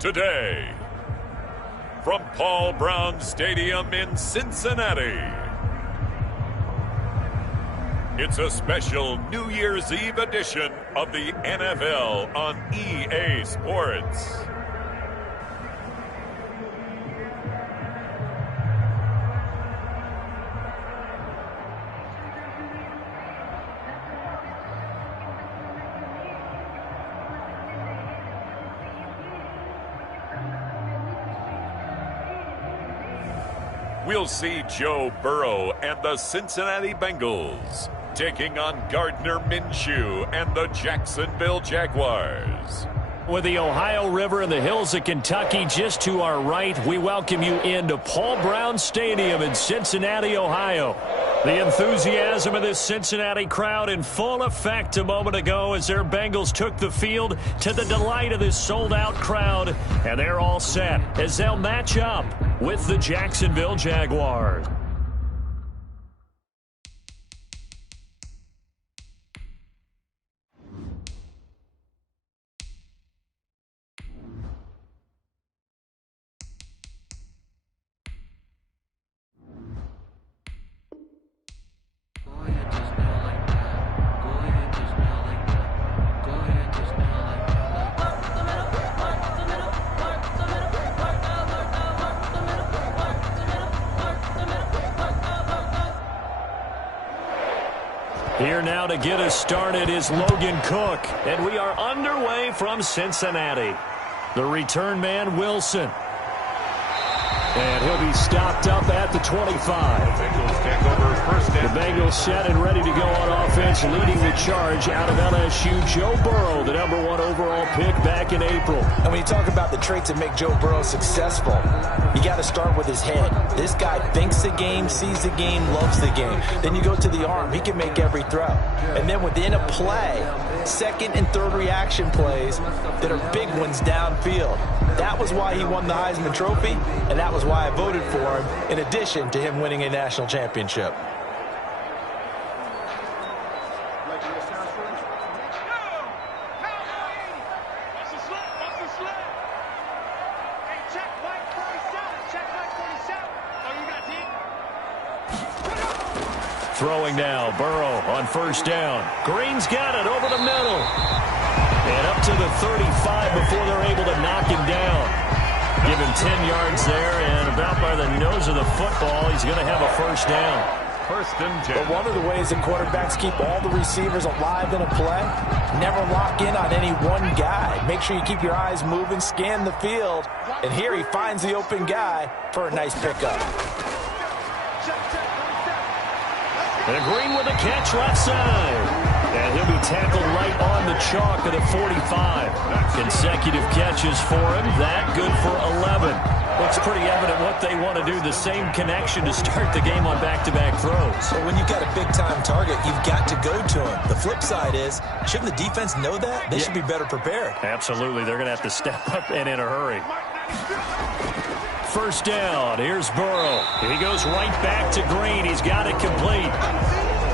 Today, from Paul Brown Stadium in Cincinnati, it's a special New Year's Eve edition of the NFL on EA Sports. We'll see Joe Burrow and the Cincinnati Bengals taking on Gardner Minshew and the Jacksonville Jaguars. With the Ohio River and the hills of Kentucky just to our right, we welcome you into Paul Brown Stadium in Cincinnati, Ohio. The enthusiasm of this Cincinnati crowd in full effect a moment ago as their Bengals took the field to the delight of this sold-out crowd. And they're all set as they'll match up with the Jacksonville Jaguars. Here now to get us started is Logan Cook, and we are underway from Cincinnati. The return man, Wilson. And he'll be stopped up at the 25. Bengals take over first and the Bengals set and ready to go on offense, leading the charge out of LSU, Joe Burrow, the #1 overall pick back in April. And when you talk about the traits that make Joe Burrow successful, you got to start with his head. This guy thinks the game, sees the game, loves the game. Then you go to the arm. He can make every throw. And then within a play, second and third reaction plays that are big ones downfield. That was why he won the Heisman Trophy, and that was why I voted for him, in addition to him winning a national championship. Throwing now, Burrow on first down. Green's got it over the middle. And up to the 35 before they're able to knock him down. Give him 10 yards there, and about by the nose of the football, he's going to have a first down. first and 10. But one of the ways that quarterbacks keep all the receivers alive in a play, never lock in on any one guy. Make sure you keep your eyes moving, scan the field, and here he finds the open guy for a nice pickup. And Green with a catch left side. And he'll be tackled right on the chalk of the 45. Consecutive catches for him. That good for 11. Looks pretty evident what they want to do. The same connection to start the game on back-to-back throws. Well, when you've got a big-time target, you've got to go to him. The flip side is, shouldn't the defense know that? They should be better prepared. Absolutely. They're going to have to step up and in a hurry. First down. Here's Burrow. He goes right back to Green. He's got it complete.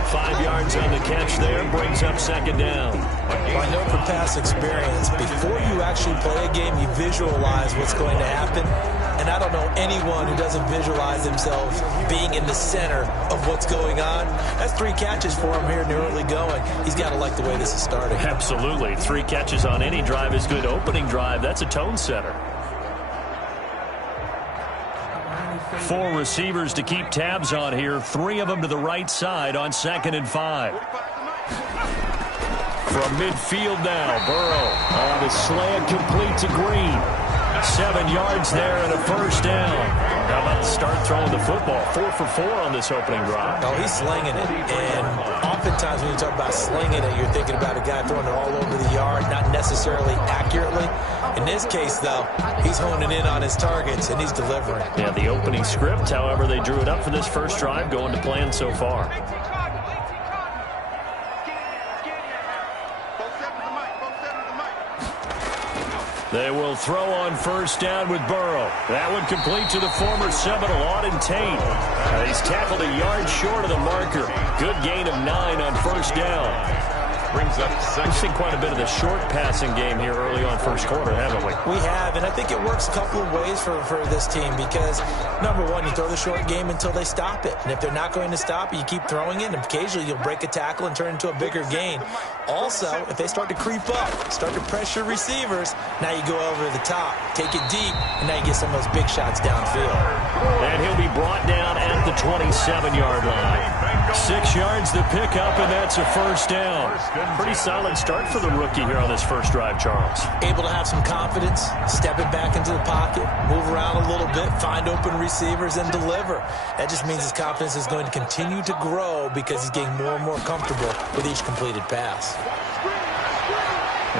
5 yards on the catch there. Brings up second down. Well, I know from past experience, before you actually play a game, you visualize what's going to happen. And I don't know anyone who doesn't visualize themselves being in the center of what's going on. That's 3 catches for him here in the early going. He's got to like the way this is starting. Absolutely. 3 catches on any drive is good. Opening drive, that's a tone setter. 4 receivers to keep tabs on here. 3 of them to the right side on 2nd and 5. From midfield now, Burrow on the slant, complete to Green. 7 yards there and a first down. How about the start throwing the football? 4 for 4 on this opening drive. Oh, he's slinging it. And oftentimes when you talk about slinging it, you're thinking about a guy throwing it all over the yard, not necessarily accurately. In this case, though, he's honing in on his targets, and he's delivering. Yeah, the opening script, however, they drew it up for this first drive, going to plan so far. They will throw on first down with Burrow. That one complete to the former Seminole, Auden Tate. He's tackled a yard short of the marker. Good gain of 9 on first down. brings up second. We've seen quite a bit of the short passing game here early on first quarter, haven't we? We have, and I think it works a couple of ways for this team because, number one, you throw the short game until they stop it. And if they're not going to stop it, you keep throwing it, and occasionally you'll break a tackle and turn into a bigger gain. Also, if they start to creep up, start to pressure receivers, now you go over the top, take it deep, and now you get some of those big shots downfield. And he'll be brought down at the 27-yard line. 6 yards the pickup, and that's a first down. Pretty solid start for the rookie here on this first drive, Charles. Able to have some confidence, step it back into the pocket, move around a little bit, find open receivers, and deliver. That just means his confidence is going to continue to grow because he's getting more and more comfortable with each completed pass.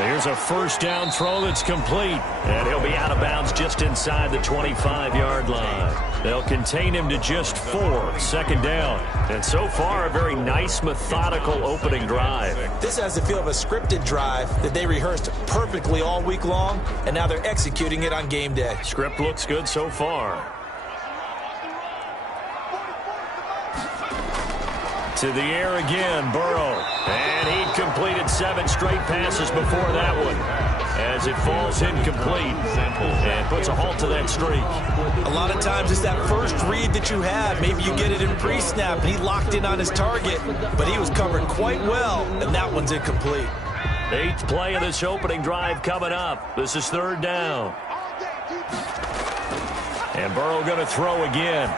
Here's a first down throw that's complete. And he'll be out of bounds just inside the 25-yard line. They'll contain him to just 4, second down. And so far, a very nice, methodical opening drive. This has the feel of a scripted drive that they rehearsed perfectly all week long, and now they're executing it on game day. Script looks good so far. To the air again, Burrow. And he completed 7 straight passes before that one as it falls incomplete and puts a halt to that streak. A lot of times it's that first read that you have. Maybe you get it in pre-snap, and he locked in on his target, but he was covered quite well, and that one's incomplete. 8th play of this opening drive coming up. This is third down. And Burrow going to throw again.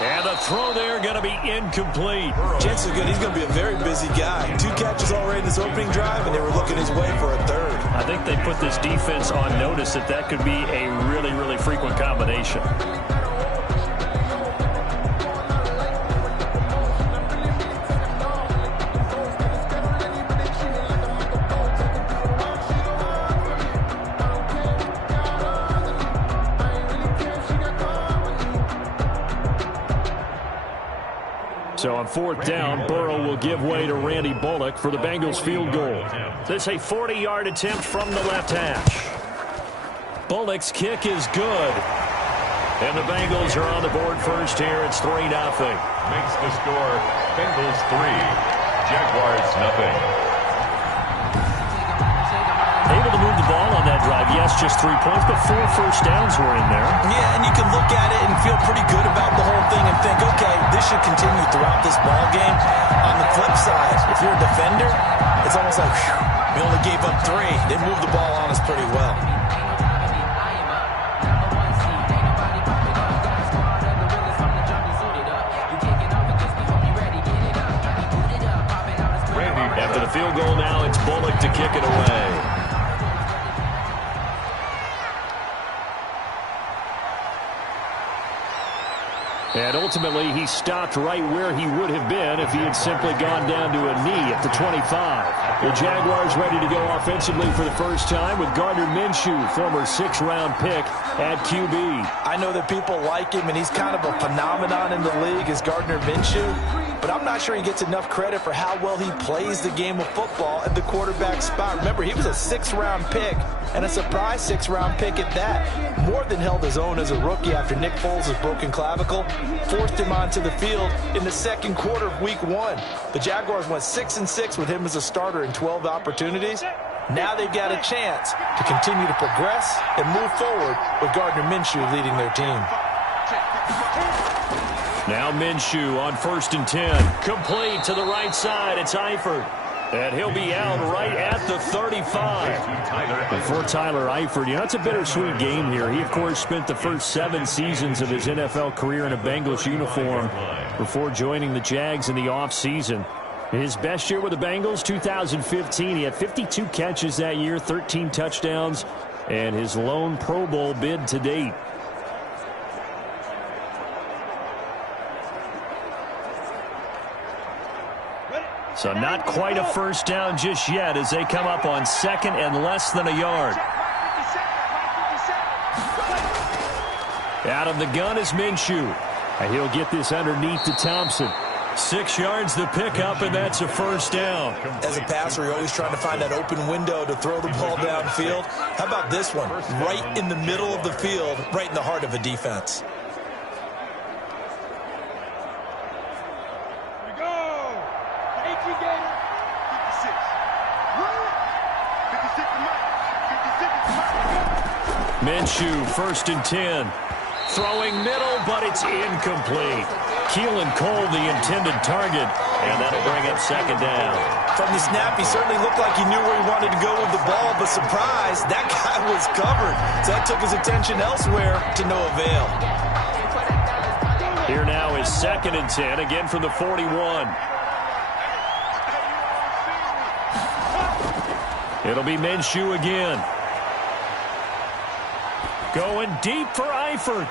And the throw there going to be incomplete. Chances are good he's going to be a very busy guy. 2 catches already in this opening drive, and they were looking his way for a third. I think they put this defense on notice that could be a really, really frequent combination. So on 4th down, Burrow will give way to Randy Bullock for the Bengals field goal. This is a 40-yard attempt from the left hash. Bullock's kick is good. And the Bengals are on the board first here. It's 3-0. Makes the score Bengals 3, Jaguars nothing. Able to move the ball on that drive. Yes, just 3 points, but 4 first downs were in there. Yeah, and you can look at it and feel pretty good about the whole thing and think, okay, this should continue throughout this ball game. On the flip side, if you're a defender, it's almost like, whew, we only gave up 3. They moved the ball on us pretty well. After the field goal now, it's Bullock to kick it away. And ultimately, he stopped right where he would have been if he had simply gone down to a knee at the 25. The Jaguars ready to go offensively for the first time with Gardner Minshew, former 6th-round pick at QB. I know that people like him, and he's kind of a phenomenon in the league as Gardner Minshew, but I'm not sure he gets enough credit for how well he plays the game of football at the quarterback spot. Remember, he was a 6th-round pick, and a surprise 6th-round pick at that. More than held his own as a rookie after Nick Foles' broken clavicle forced him onto the field in the second quarter of Week 1. The Jaguars went 6-6 with him as a starter in 12 opportunities. Now they've got a chance to continue to progress and move forward with Gardner Minshew leading their team. Now Minshew on 1st and 10. Complete to the right side. It's Eifert. And he'll be out right at the 35. Before Tyler Eifert, you know, it's a bittersweet game here. He, of course, spent the first 7 seasons of his NFL career in a Bengals uniform before joining the Jags in the offseason. His best year with the Bengals, 2015. He had 52 catches that year, 13 touchdowns, and his lone Pro Bowl bid to date. So not quite a first down just yet as they come up on 2nd and less than a yard. Out of the gun is Minshew. And he'll get this underneath to Thompson. 6 yards the pickup, and that's a first down. As a passer, you're always trying to find that open window to throw the ball downfield. How about this one? Right in the middle of the field, right in the heart of a defense. Minshew, 1st and 10. Throwing middle, but it's incomplete. Keelan Cole, the intended target, and that'll bring up 2nd down. From the snap, he certainly looked like he knew where he wanted to go with the ball, but surprise, that guy was covered. So that took his attention elsewhere to no avail. Here now is 2nd and 10, again from the 41. It'll be Minshew again. Going deep for Eifert.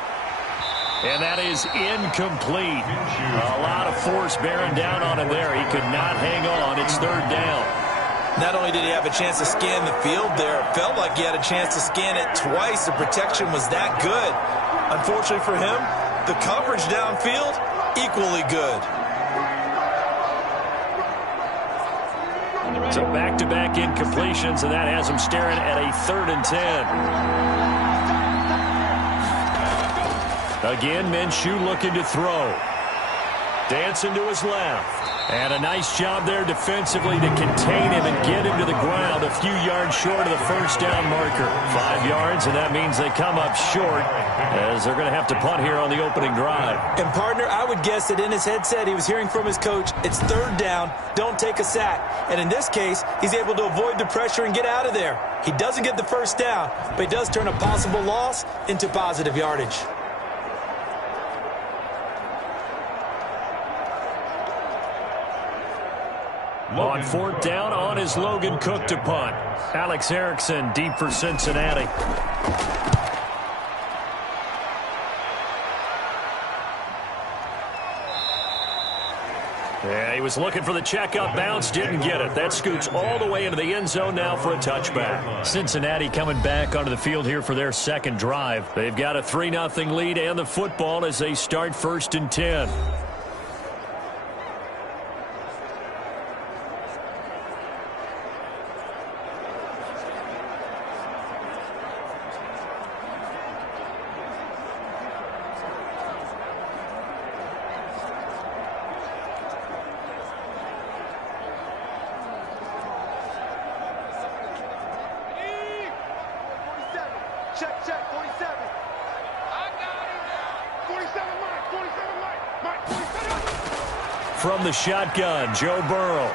And that is incomplete. A lot of force bearing down on him there. He could not hang on. It's 3rd down. Not only did he have a chance to scan the field there, it felt like he had a chance to scan it twice. The protection was that good. Unfortunately for him, the coverage downfield, equally good. So back-to-back incompletions, and that has him staring at a 3rd and 10. Again, Minshew looking to throw. Dancing to his left. And a nice job there defensively to contain him and get him to the ground a few yards short of the 1st down marker. 5 yards, and that means they come up short as they're going to have to punt here on the opening drive. And, partner, I would guess that in his headset he was hearing from his coach, it's 3rd down, don't take a sack. And in this case, he's able to avoid the pressure and get out of there. He doesn't get the 1st down, but he does turn a possible loss into positive yardage. On 4th down, on is Logan Cook to punt. Alex Erickson deep for Cincinnati. Yeah, he was looking for the checkup bounce, didn't get it. That scoots all the way into the end zone now for a touchback. Cincinnati coming back onto the field here for their 2nd drive. They've got a 3-0 lead and the football as they start 1st and 10. From the shotgun, Joe Burrow.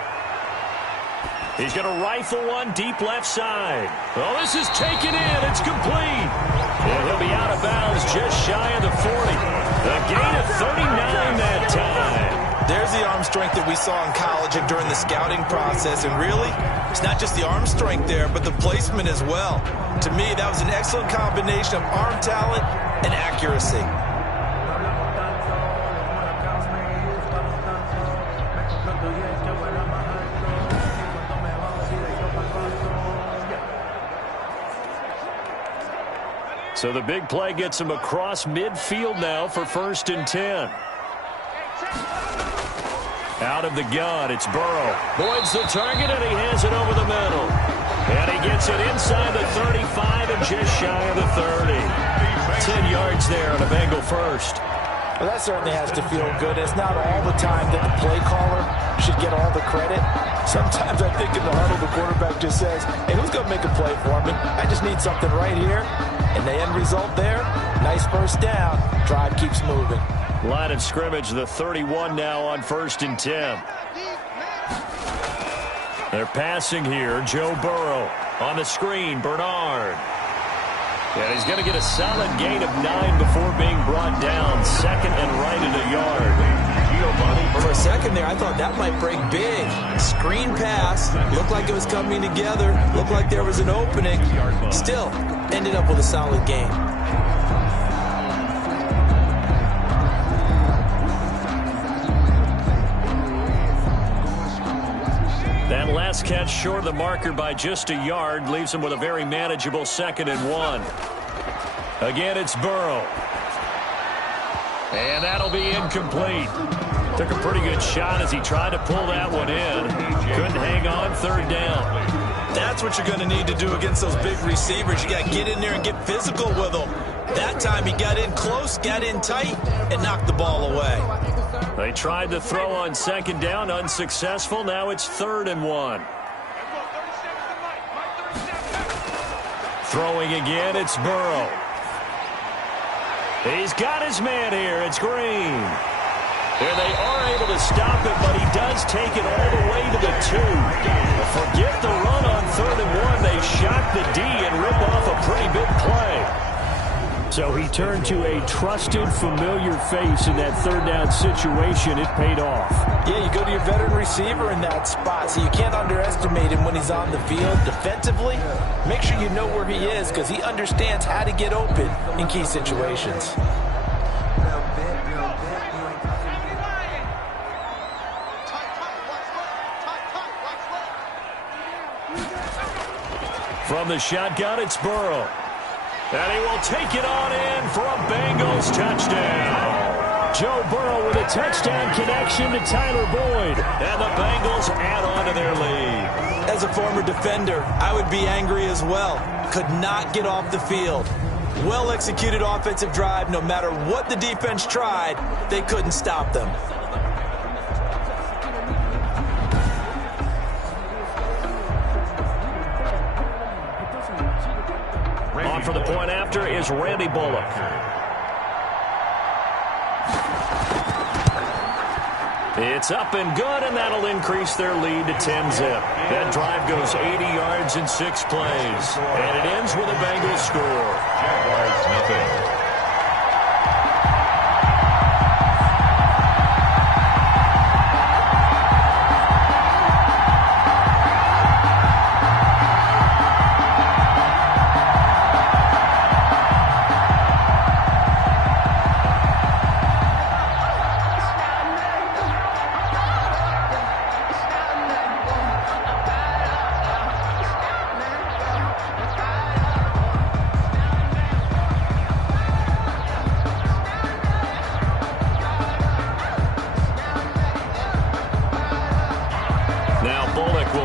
He's going to rifle one deep left side. Oh, this is taken in. It's complete. And he'll be out of bounds just shy of the 40. The gain of 39 that time. There's the arm strength that we saw in college and during the scouting process. And really, it's not just the arm strength there, but the placement as well. To me, that was an excellent combination of arm talent and accuracy. So the big play gets him across midfield now for 1st and 10. Out of the gun, it's Burrow. Boyd's the target, and he has it over the middle. And he gets it inside the 35 and just shy of the 30. 10 yards there on a Bengal first. Well, that certainly has to feel good. It's not all the time that the play caller should get all the credit. Sometimes I think in the huddle, the quarterback just says, hey, who's going to make a play for me? I just need something right here. And the end result there, nice 1st down. Drive keeps moving. Line of scrimmage, the 31 now on 1st and 10. They're passing here. Joe Burrow on the screen. Bernard. And he's going to get a solid gain of 9 before being brought down. 2nd and right at a yard. For a second there, I thought that might break big. Screen pass. Looked like it was coming together. Looked like there was an opening. Still, ended up with a solid gain. That last catch short of the marker by just a yard leaves him with a very manageable 2nd and 1. Again, it's Burrow. And that'll be incomplete. Took a pretty good shot as he tried to pull that one in. Couldn't hang on. 3rd down. That's what you're going to need to do against those big receivers. You got to get in there and get physical with them. That time he got in close, got in tight, and knocked the ball away. They tried to throw on 2nd down, unsuccessful. Now it's 3rd and 1. Throwing again, it's Burrow. He's got his man here. It's Green. And they are able to stop it, but he does take it all the way to the 2. Forget the run on 3rd and 1. They shock the D and rip off a pretty big play. So he turned to a trusted, familiar face in that 3rd down situation. It paid off. Yeah, you go to your veteran receiver in that spot, so you can't underestimate him when he's on the field. Defensively, make sure you know where he is because he understands how to get open in key situations. From the shotgun, it's Burrow. And he will take it on in for a Bengals touchdown. Joe Burrow with a touchdown connection to Tyler Boyd. And the Bengals add on to their lead. As a former defender, I would be angry as well. Could not get off the field. Well-executed offensive drive. No matter what the defense tried, they couldn't stop them. On for the point after is Randy Bullock. It's up and good, and that'll increase their lead to 10-zip. That drive goes 80 yards in 6 plays. And it ends with a Bengals score. Jaguars nothing.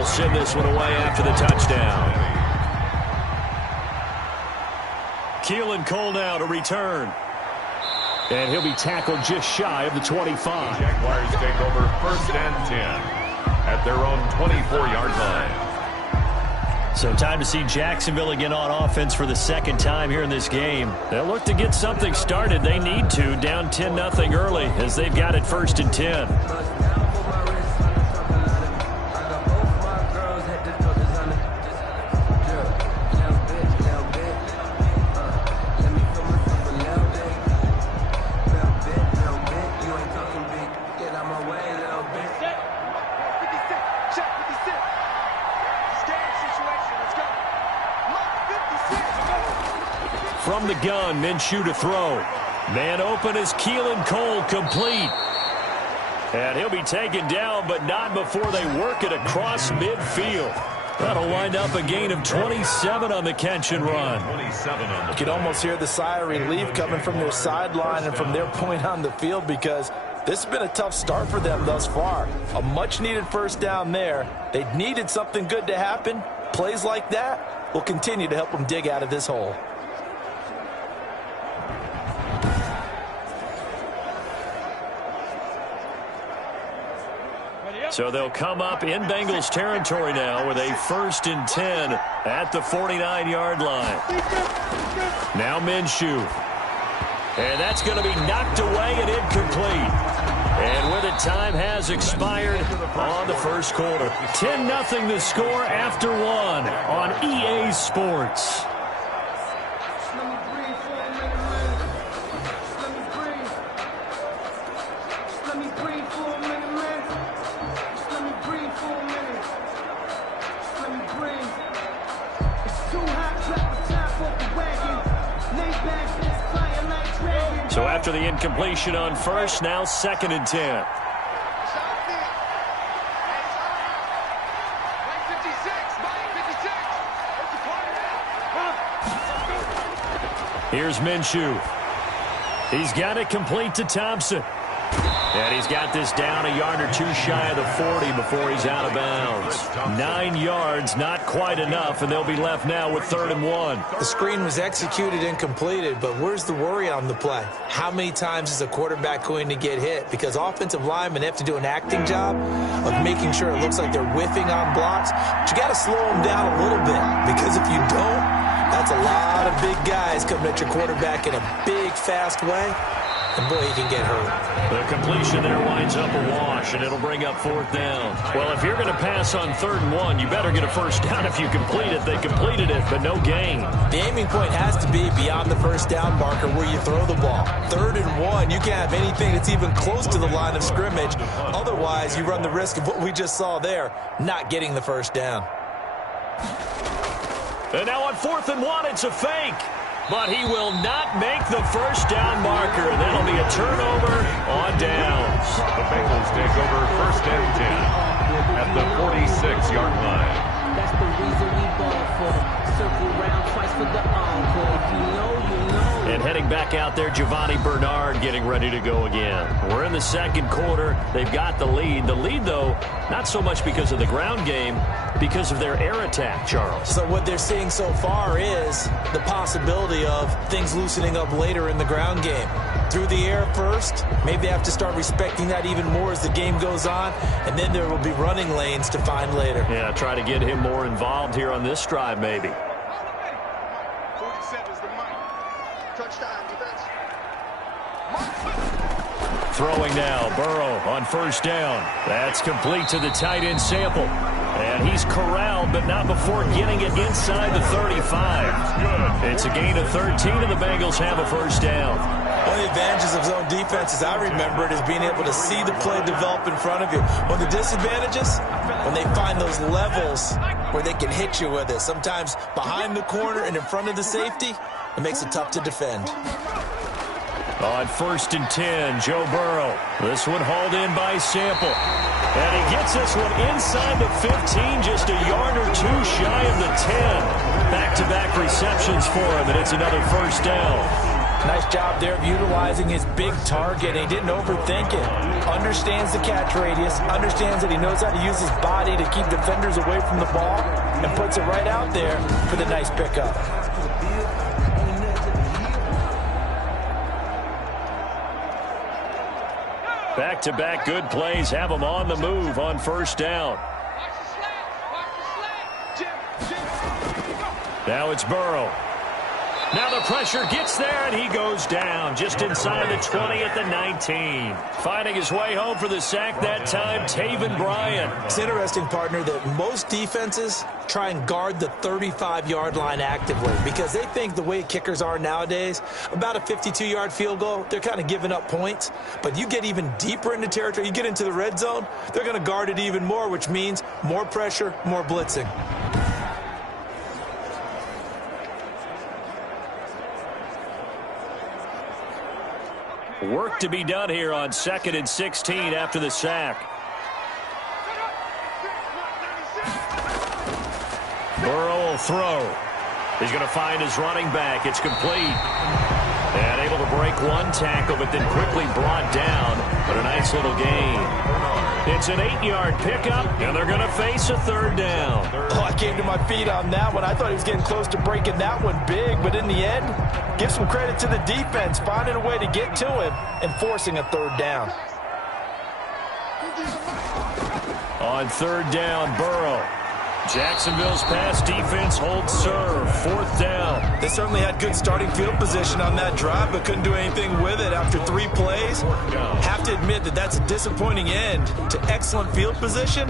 Send this one away after the touchdown. Keelan Cole now to return. And he'll be tackled just shy of the 25. Jaguars take over 1st and 10 at their own 24-yard line. So time to see Jacksonville again on offense for the 2nd time here in this game. They'll look to get something started. They need to, down 10-0 early as they've got it 1st and 10. From the gun, Minshew to throw. Man open is Keelan Cole, complete. And he'll be taken down, but not before they work it across midfield. That'll wind up a gain of 27 on the catch and run. You can almost hear the sigh of relief coming from their sideline and from their point on the field because this has been a tough start for them thus far. A much-needed 1st down there. They needed something good to happen. Plays like that will continue to help them dig out of this hole. So they'll come up in Bengals territory now with a 1st and 10 at the 49-yard line. Now Minshew. And that's going to be knocked away and incomplete. And with it, time has expired on the 1st quarter. 10-0 the score after 1 on EA Sports. So after the incompletion on 1st, now 2nd and 10. Here's Minshew. He's got it complete to Thompson. And he's got this down a yard or 2 shy of the 40 before he's out of bounds. 9 yards, not quite enough, and they'll be left now with 3rd and 1. The screen was executed and completed, but where's the worry on the play? How many times is a quarterback going to get hit? Because offensive linemen have to do an acting job of making sure it looks like they're whiffing on blocks. But you got to slow them down a little bit, because if you don't, that That's a lot of big guys coming at your quarterback in a big, fast way. And, boy, he can get hurt. The completion there winds up a wash, and it'll bring up 4th down. Well, if you're going to pass on 3rd and 1, you better get a first down if you complete it. They completed it, but no gain. The aiming point has to be beyond the first down marker where you throw the ball. 3rd and 1, you can't have anything that's even close to the line of scrimmage. Otherwise, you run the risk of what we just saw there, not getting the first down. And now on 4th and 1, it's a fake. But he will not make the first down marker. That'll be a turnover on downs. The Bengals take over 1st and 10 at the 46-yard line. That's the reason we ball for. Circle round twice for the encore. If you know, you know. And heading back out there, Giovanni Bernard getting ready to go again. We're in the 2nd quarter. They've got the lead. The lead, though, not so much because of the ground game, because of their air attack, Charles. So what they're seeing so far is the possibility of things loosening up later in the ground game. Through the air first, maybe they have to start respecting that even more as the game goes on, and then there will be running lanes to find later. Yeah, try to get him more involved here on this drive, maybe. 47 is the mic. Touchdown defense. Throwing now, Burrow on 1st down. That's complete to the tight end Sample. And he's corralled, but not before getting it inside the 35. It's a gain of 13, and the Bengals have a 1st down. One of the advantages of zone defense, as I remember it, is being able to see the play develop in front of you. One of the disadvantages, when they find those levels where they can hit you with it, sometimes behind the corner and in front of the safety, it makes it tough to defend. On 1st and 10, Joe Burrow. This one hauled in by Sample. And he gets this one inside the 15, just a yard or two shy of the 10. Back-to-back receptions for him, and it's another 1st down. Nice job there of utilizing his big target. He didn't overthink it. Understands the catch radius, understands that he knows how to use his body to keep defenders away from the ball, and puts it right out there for the nice pickup. Back-to-back good plays have him on the move on 1st down. Now it's Burrow. Now the pressure gets there, and he goes down just inside the 20 at the 19. Finding his way home for the sack that time, Taven Bryan. It's interesting, partner, that most defenses try and guard the 35-yard line actively because they think the way kickers are nowadays, about a 52-yard field goal, they're kind of giving up points. But you get even deeper into territory, you get into the red zone, they're going to guard it even more, which means more pressure, more blitzing. Work to be done here on 2nd and 16 after the sack. Burrow will throw. He's going to find his running back. It's complete. And able to break one tackle, but then quickly brought down. But a nice little gain. It's an 8-yard pickup, and they're going to face a 3rd down. Oh, I came to my feet on that one. I thought he was getting close to breaking that one big, but in the end, give some credit to the defense, finding a way to get to him and forcing a 3rd down. On 3rd down, Burrow. Jacksonville's pass defense holds serve. 4th down. They certainly had good starting field position on that drive, but couldn't do anything with it after 3 plays. Have to admit that that's a disappointing end to excellent field position.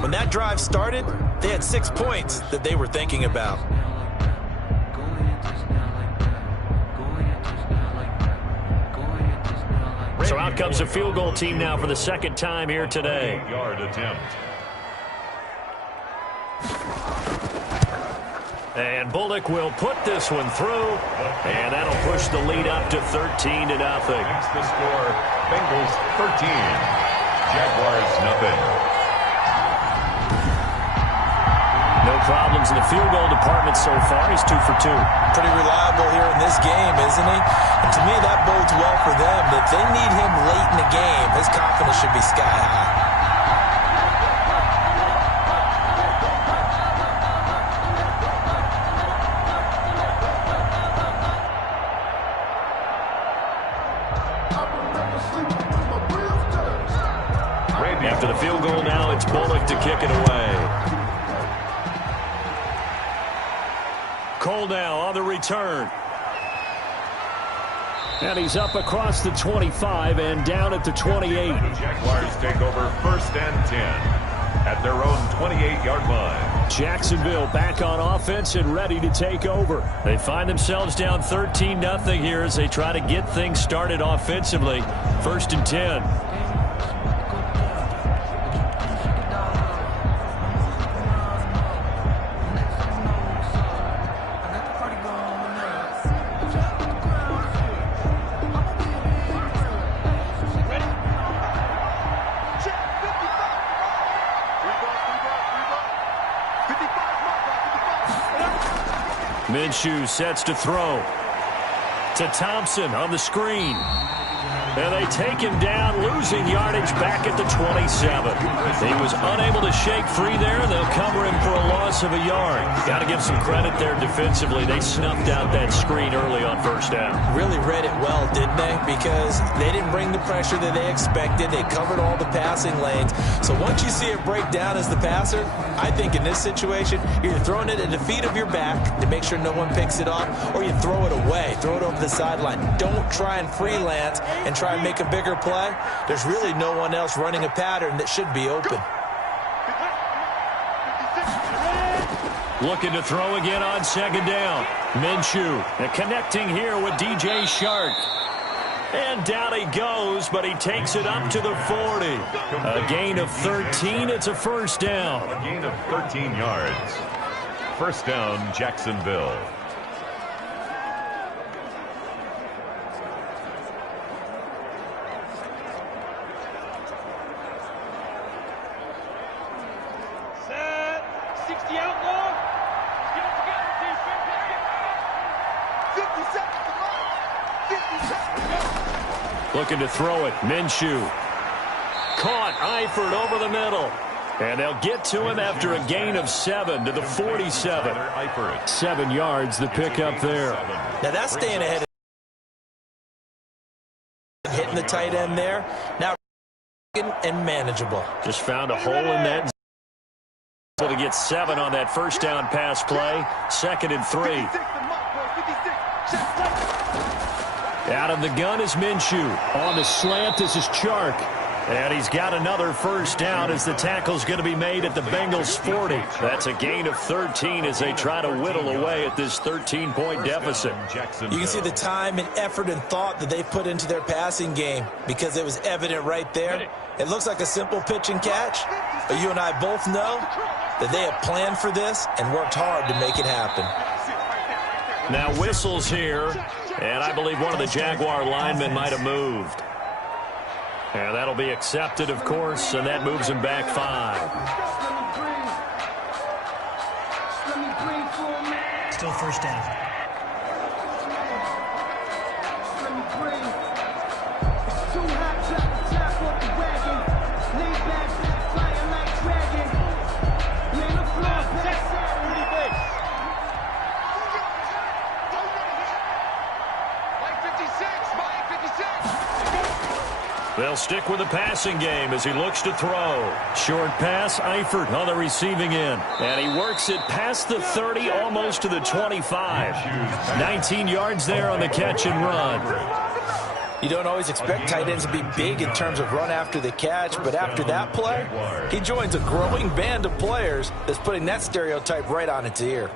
When that drive started, they had 6 points that they were thinking about. So out comes a field goal team now for the 2nd time here today. 8-yard attempt. And Bullock will put this one through, and that'll push the lead up to 13-0. That's the score. Bengals 13, Jaguars nothing. No problems in the field goal department so far. He's 2 for 2. Pretty reliable here in this game, isn't he? And to me, that bodes well for them. If they need him late in the game, his confidence should be sky high. After the field goal now, it's Bullock to kick it away. hold now on the return. And he's up across the 25 and down at the 28. The Jaguars take over 1st and 10 at their own 28-yard line. Jacksonville back on offense and ready to take over. They find themselves down 13-0 here as they try to get things started offensively. 1st and 10. Minshew sets to throw to Thompson on the screen. And they take him down, losing yardage back at the 27. He was unable to shake free there. They'll cover him for a loss of a yard. Got to give some credit there defensively. They snuffed out that screen early on 1st down. Really read it well, didn't they? Because they didn't bring the pressure that they expected. They covered all the passing lanes. So once you see it break down as the passer, I think in this situation, you're throwing it at the feet of your back to make sure no one picks it off, or you throw it away, throw it over the sideline. Don't try and freelance and try and make a bigger play. There's really no one else running a pattern that should be open. Looking to throw again on 2nd down. Minshew connecting here with DJ Shark. And down he goes, but he takes it up to the 40. A gain of 13. It's a 1st down. A gain of 13 yards. 1st down, Jacksonville. Looking to throw it. Minshew. Caught. Eifert over the middle. And they'll get to him after a gain of 7 to the 47. 7 yards the pickup there. Now that's staying ahead of hitting the tight end there. Now and manageable. Just found a hole in that. To get 7 on that 1st down pass play. 2nd and 3. Out of the gun is Minshew. On the slant, this is Chark. And he's got another 1st down as the tackle's going to be made at the Bengals 40. That's a gain of 13 as they try to whittle away at this 13-point deficit. You can see the time and effort and thought that they put into their passing game because it was evident right there. It looks like a simple pitch and catch, but you and I both know that they have planned for this and worked hard to make it happen. Now whistles here, and I believe one of the Jaguar linemen might have moved. And that'll be accepted, of course, and that moves him back 5. Still 1st down. They'll stick with the passing game as he looks to throw. Short pass, Eifert on the receiving end. And he works it past the 30, almost to the 25. 19 yards there on the catch and run. You don't always expect tight ends to be big in terms of run after the catch, but after that play, he joins a growing band of players that's putting that stereotype right on its ear.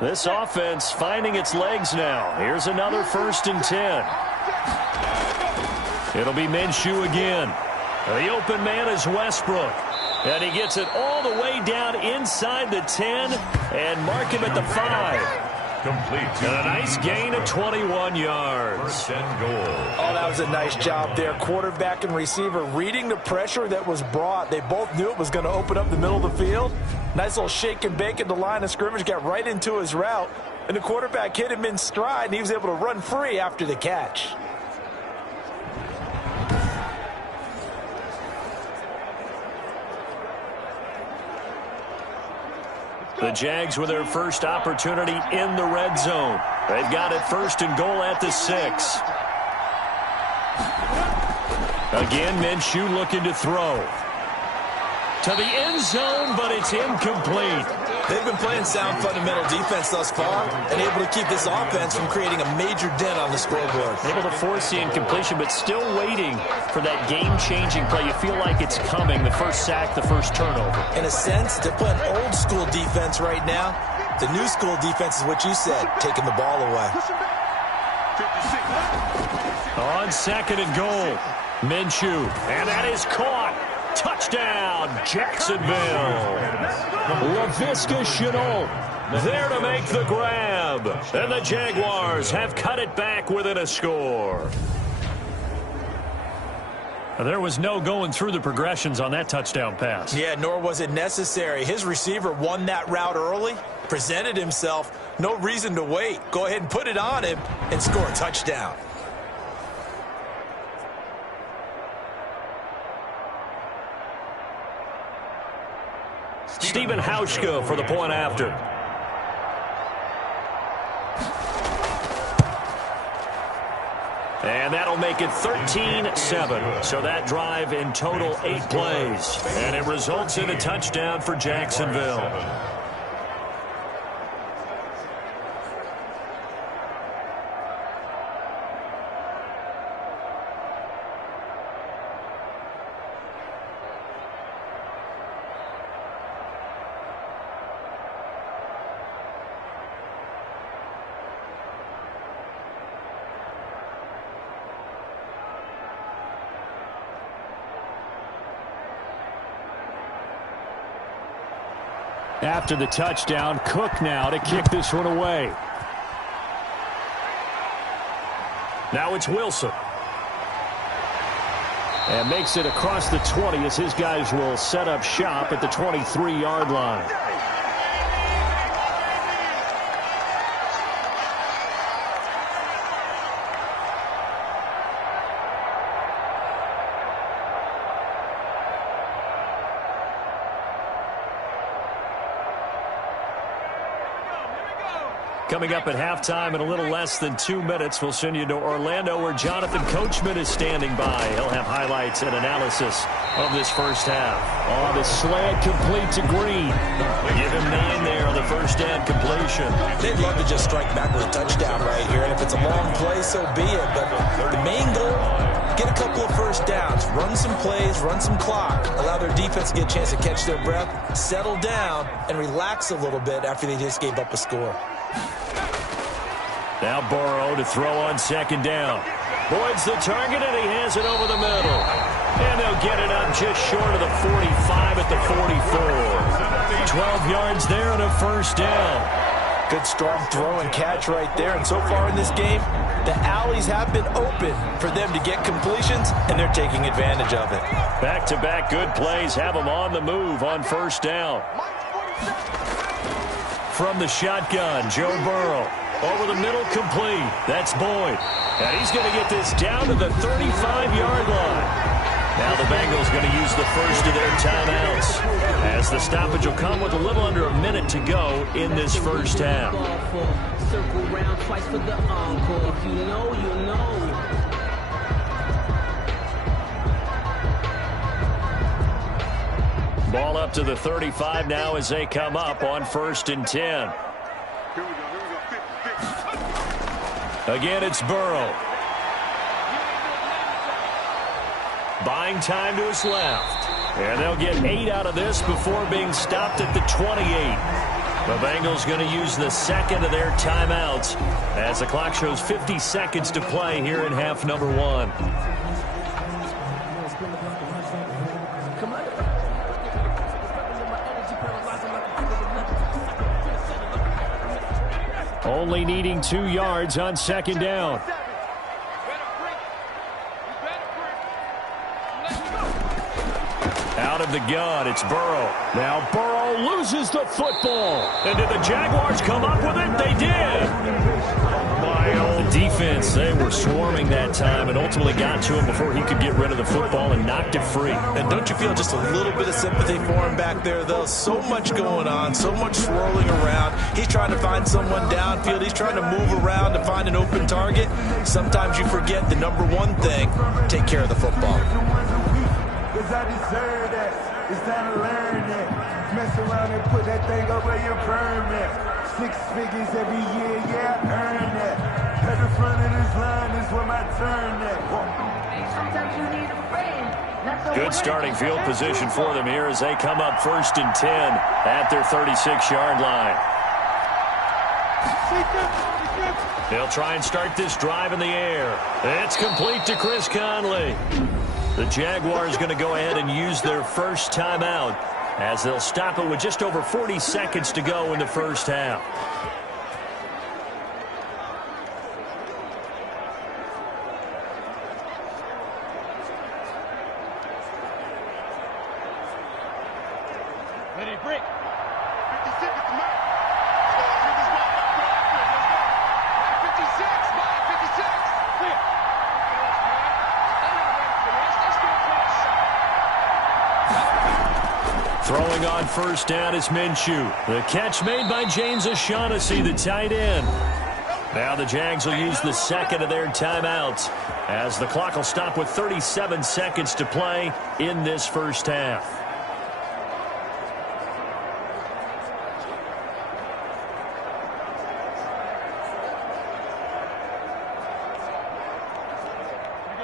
This offense finding its legs now. Here's another 1st and 10. It'll be Minshew again. The open man is Westbrook. And he gets it all the way down inside the 10 and mark him at the 5. Complete. And a nice gain of 21 yards. 1st and goal. Oh, that was a nice job there. Quarterback and receiver reading the pressure that was brought. They both knew it was going to open up the middle of the field. Nice little shake and bake at the line of scrimmage. Got right into his route. And the quarterback hit him in stride, and he was able to run free after the catch. The the Jags with their first opportunity in the red zone. They've got it 1st and goal at the 6. Again, Minshew looking to throw. To the end zone, but it's incomplete. They've been playing sound fundamental defense thus far and able to keep this offense from creating a major dent on the scoreboard. Able to force the incompletion, but still waiting for that game-changing play. You feel like it's coming, the first sack, the first turnover. In a sense, they're playing old-school defense right now. The new-school defense is what you said, taking the ball away. On 2nd and goal, Minshew, and that is caught. Touchdown, Jacksonville. LaVisca Chenault there to make the grab. And the Jaguars have cut it back within a score. There was no going through the progressions on that touchdown pass. Yeah, nor was it necessary. His receiver won that route early, presented himself. No reason to wait. Go ahead and put it on him and score a touchdown. Stephen Hauschka for the point after. And that'll make it 13-7. So that drive in total 8 plays. And it results in a touchdown for Jacksonville. After the touchdown, Cook now to kick this one away. Now it's Wilson. And makes it across the 20 as his guys will set up shop at the 23-yard line. Coming up at halftime in a little less than 2 minutes, we'll send you to Orlando where Jonathan Coachman is standing by. He'll have highlights and analysis of this first half. On the slant, complete to Green. Give him 9 there on the first down completion. They'd love to just strike back with a touchdown right here, and if it's a long play, so be it. But the main goal, get a couple of first downs, run some plays, run some clock, allow their defense to get a chance to catch their breath, settle down, and relax a little bit after they just gave up a score. Now Burrow to throw on 2nd down. Boyd's the target, and he has it over the middle. And they'll get it up just short of the 45 at the 44. 12 yards there and a first down. Good strong throw and catch right there. And so far in this game, the alleys have been open for them to get completions, and they're taking advantage of it. Back-to-back good plays have them on the move on first down. From the shotgun, Joe Burrow. Over the middle, complete. That's Boyd. And he's going to get this down to the 35-yard line. Now the Bengals going to use the first of their timeouts, as the stoppage will come with a little under a minute to go in this first half. Circle round twice for the encore. If you know, you know. Ball up to the 35 now as they come up on 1st and 10. Again, it's Burrow. Buying time to his left. And they'll get 8 out of this before being stopped at the 28. The Bengals going to use the 2nd of their timeouts as the clock shows 50 seconds to play here in half number 1. Only needing 2 yards on 2nd down. Out of the gun, it's Burrow. Now Burrow loses the football. And did the Jaguars come up with it? They did. My, oh Defense, they were swarming that time and ultimately got to him before he could get rid of the football and knocked it free. And don't you feel just a little bit of sympathy for him back there, though? So much going on, so much swirling around. He's trying to find someone downfield. He's trying to move around to find an open target. Sometimes you forget the number one thing, take care of the football. Because I deserve that. It's time to learn that. Mess around and put that thing up where you permit. 6 figures every year, yeah, I earn that. At the front of this line is where my turn at. Sometimes you need a friend. Good starting field position for them here as they come up 1st and 10 at their 36-yard line. They'll try and start this drive in the air. It's complete to Chris Conley. The Jaguars going to go ahead and use their first timeout as they'll stop it with just over 40 seconds to go in the first half. Ready, break. 56 at the mark. 56, 56. Clear. Throwing on first down is Minshew. The catch made by James O'Shaughnessy, the tight end. Now the Jags will use the second of their timeouts as the clock will stop with 37 seconds to play in this first half.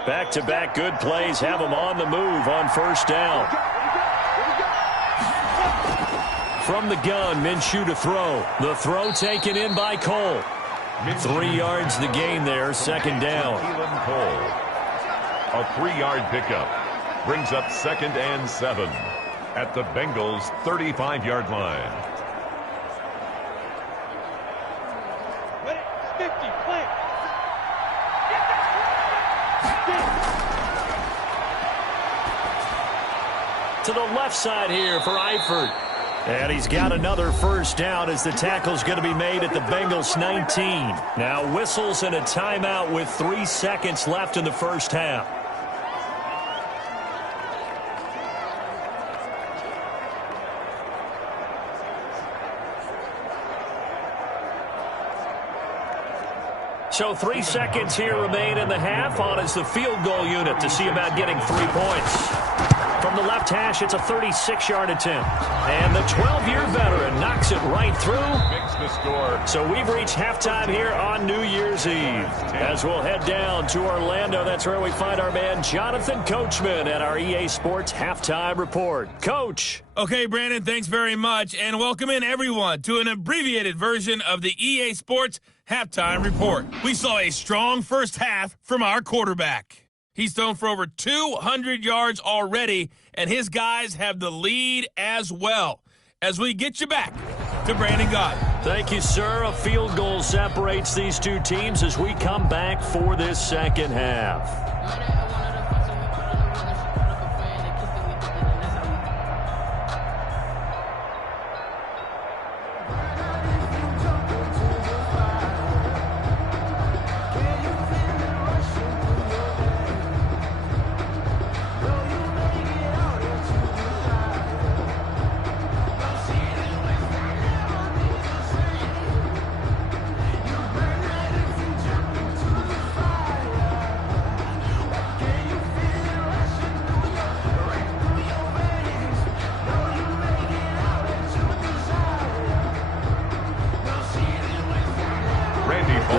Back-to-back good plays have them on the move on first down. From the gun, Minshew to throw. The throw taken in by Cole. 3 yards the gain there, second down. Cole. A 3-yard pickup brings up 2nd and 7 at the Bengals' 35-yard line. Ready, 50, play. To the left side here for Eifert. And he's got another first down as the tackle's going to be made at the Bengals 19. Now whistles and a timeout with 3 seconds left in the first half. So 3 seconds here remain in the half. On is the field goal unit to see about getting 3 points. From the left hash, it's a 36-yard attempt. And the 12-year veteran knocks it right through. Makes the score. So we've reached halftime here on New Year's Eve. As we'll head down to Orlando, that's where we find our man Jonathan Coachman at our EA Sports Halftime Report. Coach. Okay, Brandon, thanks very much. And welcome in, everyone, to an abbreviated version of the EA Sports Halftime Report. We saw a strong first half from our quarterback. He's thrown for over 200 yards already, and his guys have the lead as well. As we get you back to Brandon Gott. Thank you, sir. A field goal separates these two teams as we come back for this second half.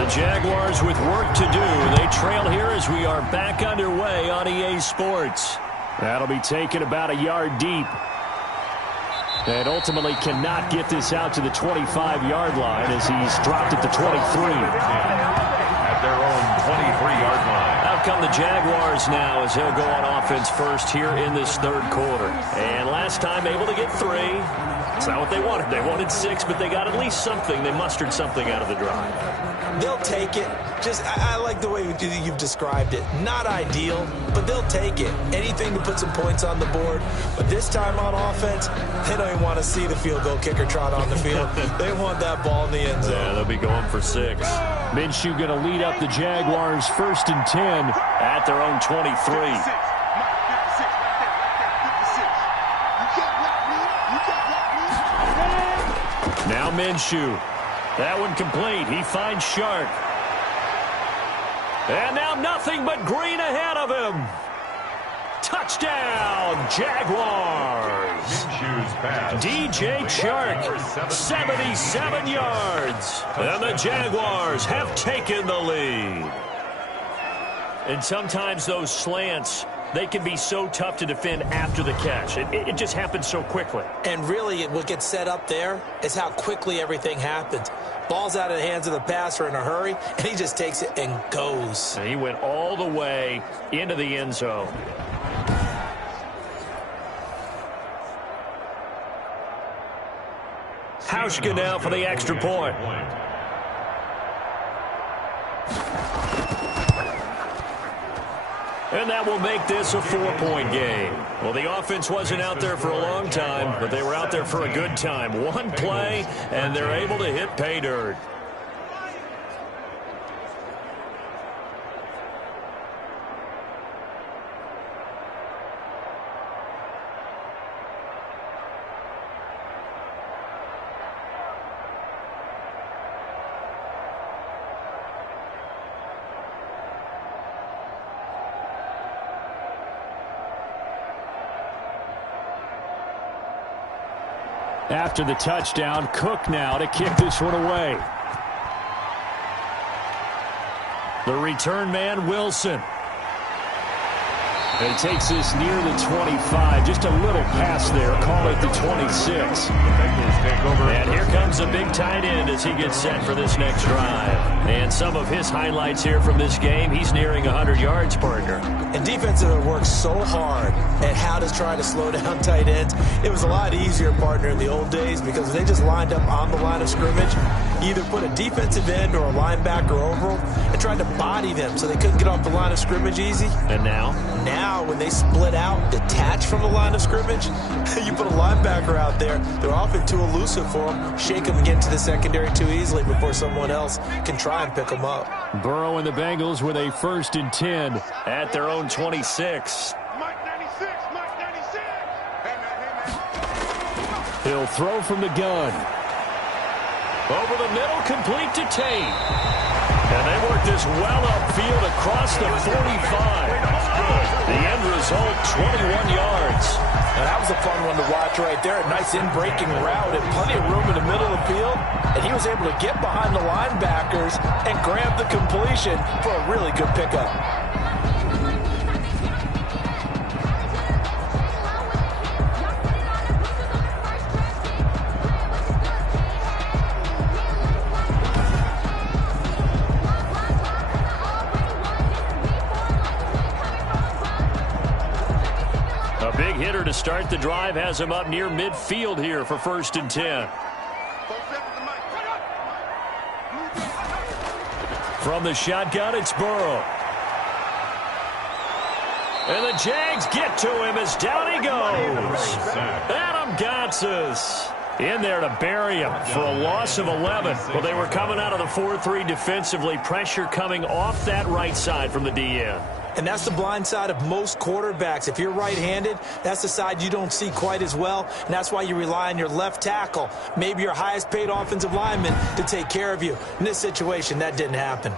Jaguars with work to do. They trail here as we are back underway on EA Sports. That'll be taken about a yard deep. And ultimately cannot get this out to the 25-yard line as he's dropped at the 23. At their own 23-yard line. Out come the Jaguars now as they'll go on offense first here in this third quarter. And last time able to get 3. It's not what they wanted. They wanted 6, but they got at least something. They mustered something out of the drive. They'll take it. I like the way you've described it. Not ideal, but they'll take it. Anything to put some points on the board. But this time on offense, they don't even want to see the field goal kicker trot on the field. They want that ball in the end zone. Yeah, they'll be going for 6. Minshew going to lead up the Jaguars 1st and 10 at their own 23. Now Minshew. That one complete. He finds Shark. And now nothing but green ahead of him. Touchdown, Jaguars. DJ Chark, 77 yards. And the Jaguars have taken the lead. And sometimes those slants, they can be so tough to defend after the catch. It just happens so quickly. And really, what gets set up there is how quickly everything happens. Ball's out of the hands of the passer in a hurry, and he just takes it and goes. And he went all the way into the end zone. Hauschka now for the extra point. And that will make this a 4-point game. Well, the offense wasn't out there for a long time, but they were out there for a good time. One play, and they're able to hit pay dirt. After the touchdown, Cook now to kick this one away. The return man, Wilson. And he takes this near the 25. Just a little pass there. Call it the 26. And here comes a big tight end as he gets set for this next drive. And some of his highlights here from this game, he's nearing 100 yards, partner. And defensive works so hard at how to try to slow down tight ends. It was a lot easier, partner, in the old days because they just lined up on the line of scrimmage. You either put a defensive end or a linebacker over them and tried to body them so they couldn't get off the line of scrimmage easy. And now? Now, when they split out, detach from the line of scrimmage, you put a linebacker out there, they're often too elusive for them. Shake them and get into the secondary too easily before someone else can try and pick them up. Burrow and the Bengals with a 1st and 10 at their own 26. He'll throw from the gun. Over the middle, complete to Tate. And they work this well upfield across the 45. The end result, 21 yards. Now, that was a fun one to watch right there. A nice in-breaking route and plenty of room in the middle of the field. And he was able to get behind the linebackers and grab the completion for a really good pickup. To start the drive has him up near midfield here for 1st and 10. From the shotgun, it's Burrow. And the Jags get to him as down he goes. Adam Gotsis in there to bury him for a loss of 11. Well, they were coming out of the 4-3 defensively. Pressure coming off that right side from the DN. And that's the blind side of most quarterbacks. If you're right-handed, that's the side you don't see quite as well, and that's why you rely on your left tackle, maybe your highest-paid offensive lineman, to take care of you. In this situation, that didn't happen.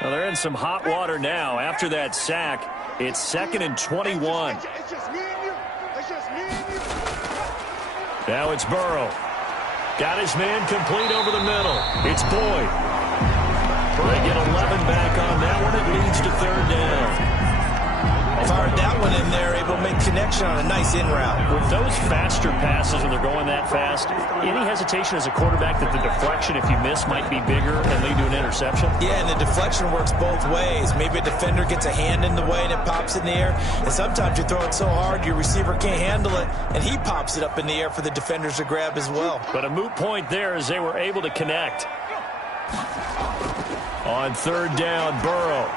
Well, they're in some hot water now. After that sack, it's 2nd and 21. Now it's Burrow. Got his man complete over the middle. It's Boyd. They get 11 back on that one. It leads to 3rd down. Fired that one in there, able to make connection on a nice in route. With those faster passes when they're going that fast, any hesitation as a quarterback that the deflection, if you miss, might be bigger and lead to an interception? Yeah, and the deflection works both ways. Maybe a defender gets a hand in the way and it pops in the air. And sometimes you throw it so hard your receiver can't handle it, and he pops it up in the air for the defenders to grab as well. But a moot point there as they were able to connect. On 3rd down, Burrow.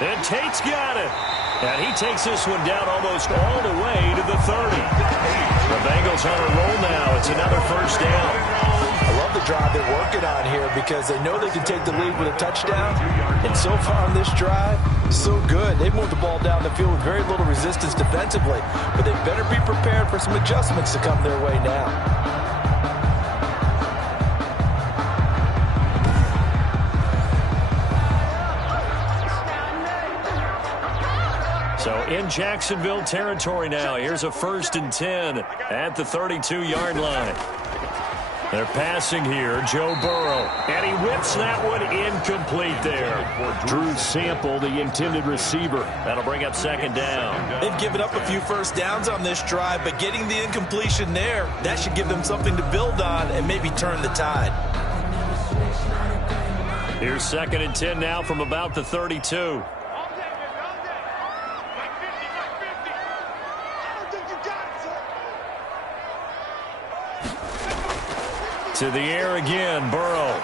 And Tate's got it. And he takes this one down almost all the way to the 30. The Bengals on a roll now. It's another first down. I love the drive they're working on here because they know they can take the lead with a touchdown. And so far on this drive, so good. They moved the ball down the field with very little resistance defensively. But they better be prepared for some adjustments to come their way now. So in Jacksonville territory now. Here's a 1st and 10 at the 32-yard line. They're passing here, Joe Burrow. And he whips that one incomplete there. Drew Sample, the intended receiver. That'll bring up 2nd down. They've given up a few first downs on this drive, but getting the incompletion there, that should give them something to build on and maybe turn the tide. Here's 2nd and 10 now from about the 32. To the air again, Burrow.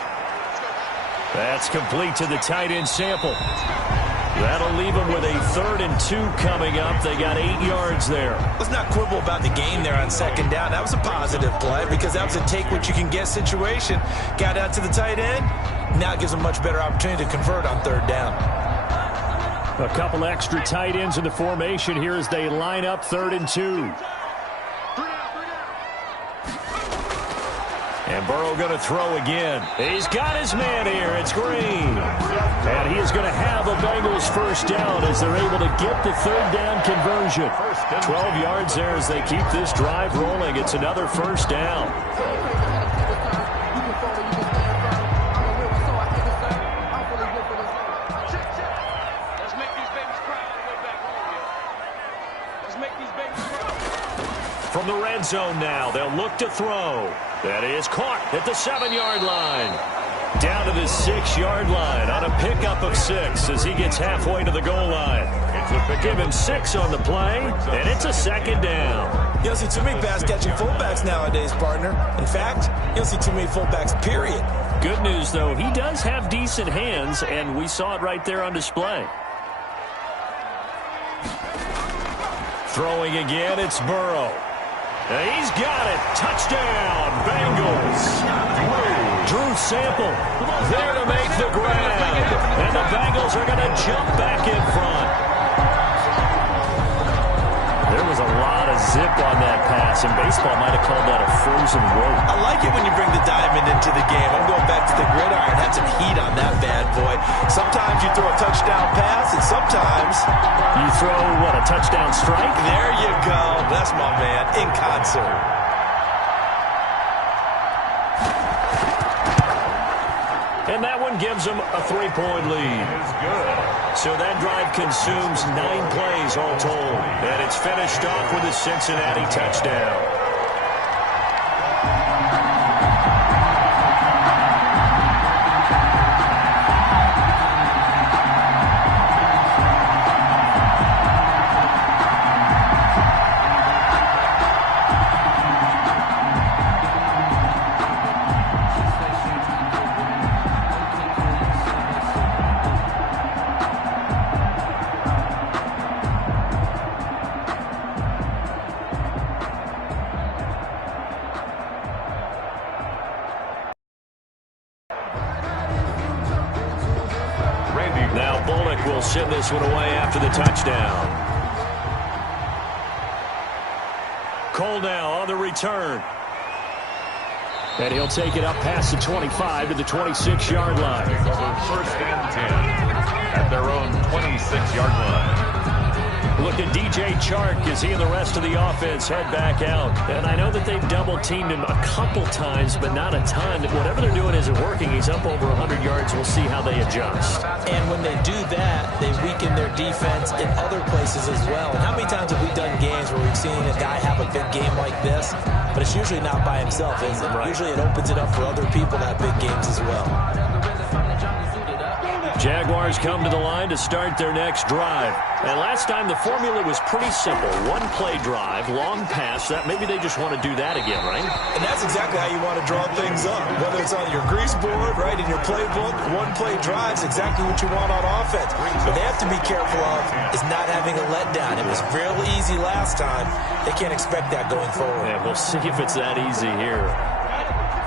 That's complete to the tight end Sample. That'll leave them with a 3rd and 2 coming up. They got 8 yards there. Let's not quibble about the game there on 2nd down. That was a positive play because that was a take-what-you-can-get situation. Got out to the tight end. Now it gives them a much better opportunity to convert on 3rd down. A couple extra tight ends in the formation here as they line up 3rd and 2. And Burrow going to throw again. He's got his man here. It's Green. And he is going to have a Bengals first down as they're able to get the 3rd down conversion. 12 yards there as they keep this drive rolling. It's another first down. From the red zone now, they'll look to throw. That is caught at the 7-yard line. Down to the 6-yard line on a pickup of 6 as he gets halfway to the goal line. Give him 6 on the play, and it's a 2nd down. You don't see too many pass-catching fullbacks nowadays, partner. In fact, you don't see too many fullbacks, period. Good news, though, he does have decent hands, and we saw it right there on display. Throwing again, it's Burrow. He's got it. Touchdown, Bengals. Drew Sample there to make the grab. And the Bengals are going to jump back in front. There was a lot of zip on that pass, and baseball might have called that a frozen rope. I like it when you bring the diamond into the game. I'm going back to the gridiron. Had some heat on that bad boy. Sometimes you throw a touchdown pass, and sometimes you throw, what, a touchdown strike? There you go. That's my man, in concert. And that one gives them a 3-point lead. So that drive consumes 9 plays all told. And it's finished off with a Cincinnati touchdown. Will send this one away after the touchdown. Cole now on the return. And he'll take it up past the 25 to the 26-yard line. 1st and 10 at their own 26-yard line. Look at DJ Chark as he and the rest of the offense head back out. And I know that they've double-teamed him a couple times, but not a ton. Whatever they're doing isn't working. He's up over 100 yards. We'll see how they adjust. And when they do that, they weaken their defense in other places as well. And how many times have we done games where we've seen a guy have a big game like this, but it's usually not by himself, is it? Right. Usually it opens it up for other people to have big games as well. Jaguars come to the line to start their next drive. And last time the formula was pretty simple. One play drive, long pass. That maybe they just want to do that again, right? And that's exactly how you want to draw things up. Whether it's on your grease board, right, in your playbook, one play drive is exactly what you want on offense. What they have to be careful of is not having a letdown. It was fairly easy last time. They can't expect that going forward. Yeah, we'll see if it's that easy here.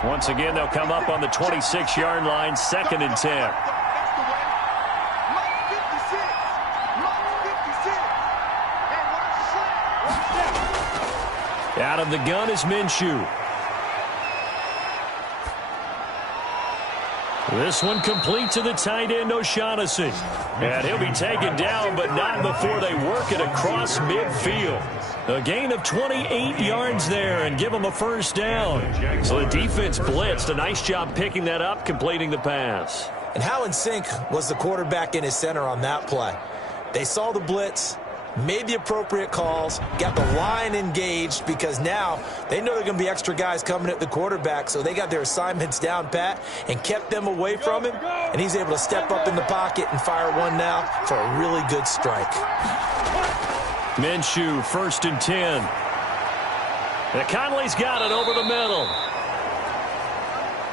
Once again, they'll come up on the 26-yard line, 2nd and 10. Out of the gun is Minshew. This one complete to the tight end, O'Shaughnessy. And he'll be taken down, but not before they work it across midfield. A gain of 28 yards there and give them a first down. So the defense blitzed. A nice job picking that up, completing the pass. And how in sync was the quarterback in his center on that play? They saw the blitz, made the appropriate calls, got the line engaged because now they know there are going to be extra guys coming at the quarterback, so they got their assignments down pat and kept them away from him, and he's able to step up in the pocket and fire one now for a really good strike. Minshew, 1st and 10. And Conley's got it over the middle.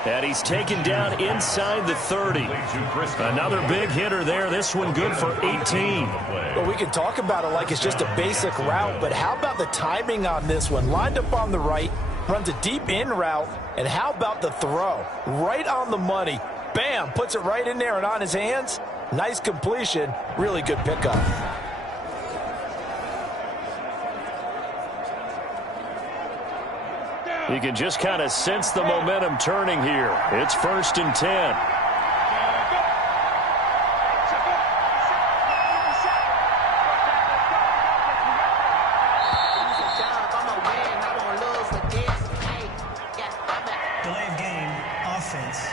And he's taken down inside the 30. Another big hitter there. This one good for 18. Well, we can talk about it like it's just a basic route, but how about the timing on this one? Lined up on the right, runs a deep in route, and how about the throw? Right on the money. Bam, puts it right in there and on his hands. Nice completion. Really good pickup. You can just kind of sense the momentum turning here. It's 1st and 10. Delay of game, offense.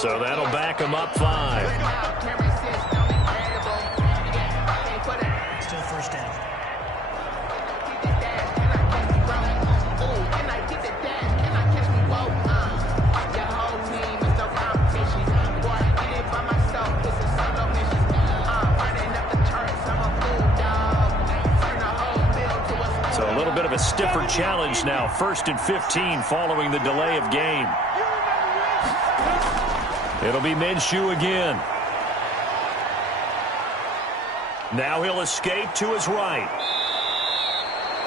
So that'll back him up 5. Still first down. So a little bit of a stiffer challenge now. 1st and 15 following the delay of game. It'll be Minshew again. Now he'll escape to his right.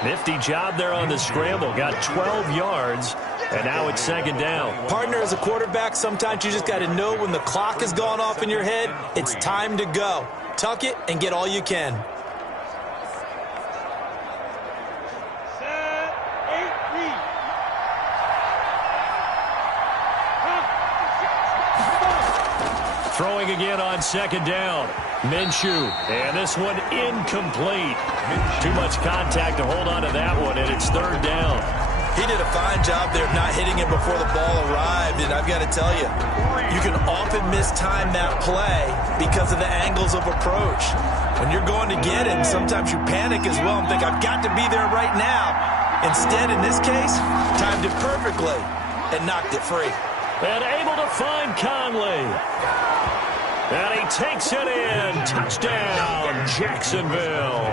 Nifty job there on the scramble. Got 12 yards, and now it's 2nd down. Partner, as a quarterback, sometimes you just got to know when the clock has gone off in your head, it's time to go. Tuck it and get all you can. Throwing again on 2nd down. Minshew, and this one incomplete. Too much contact to hold on to that one, and it's 3rd down. He did a fine job there of not hitting him before the ball arrived, and I've got to tell you, you can often mistime that play because of the angles of approach. When you're going to get it, sometimes you panic as well and think, I've got to be there right now. Instead, in this case, timed it perfectly and knocked it free. And able to find Conley. And he takes it in. Touchdown, Jacksonville.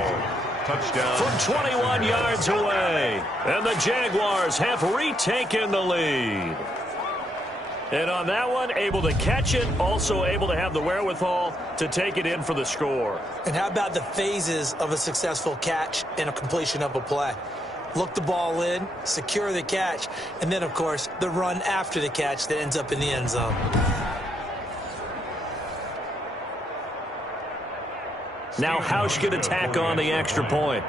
Touchdown. From 21 yards away. And the Jaguars have retaken the lead. And on that one, able to catch it, also able to have the wherewithal to take it in for the score. And how about the phases of a successful catch and a completion of a play? Look the ball in, secure the catch, and then, of course, the run after the catch that ends up in the end zone. Now Hausch going to tack on the extra point.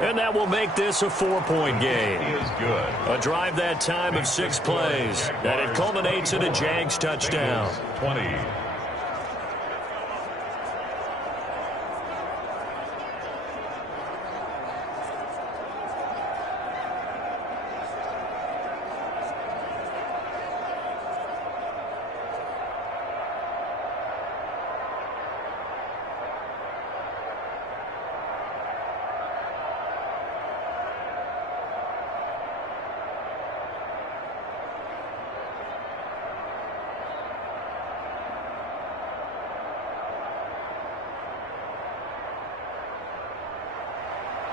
And that will make this a 4-point game. A drive that time of 6 plays. And it culminates in a Jags touchdown. 20.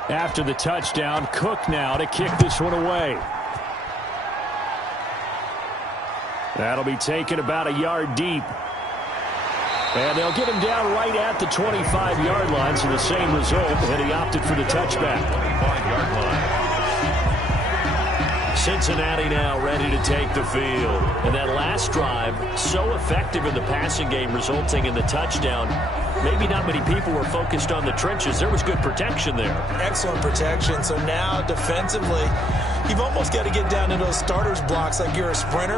After the touchdown, Cook now to kick this one away. That'll be taken about a yard deep. And they'll get him down right at the 25-yard line, so the same result, and he opted for the touchback. 25-yard line. Cincinnati now ready to take the field. And that last drive, so effective in the passing game, resulting in the touchdown. Maybe not many people were focused on the trenches. There was good protection there. Excellent protection. So now defensively, you've almost got to get down to those starters blocks like you're a sprinter.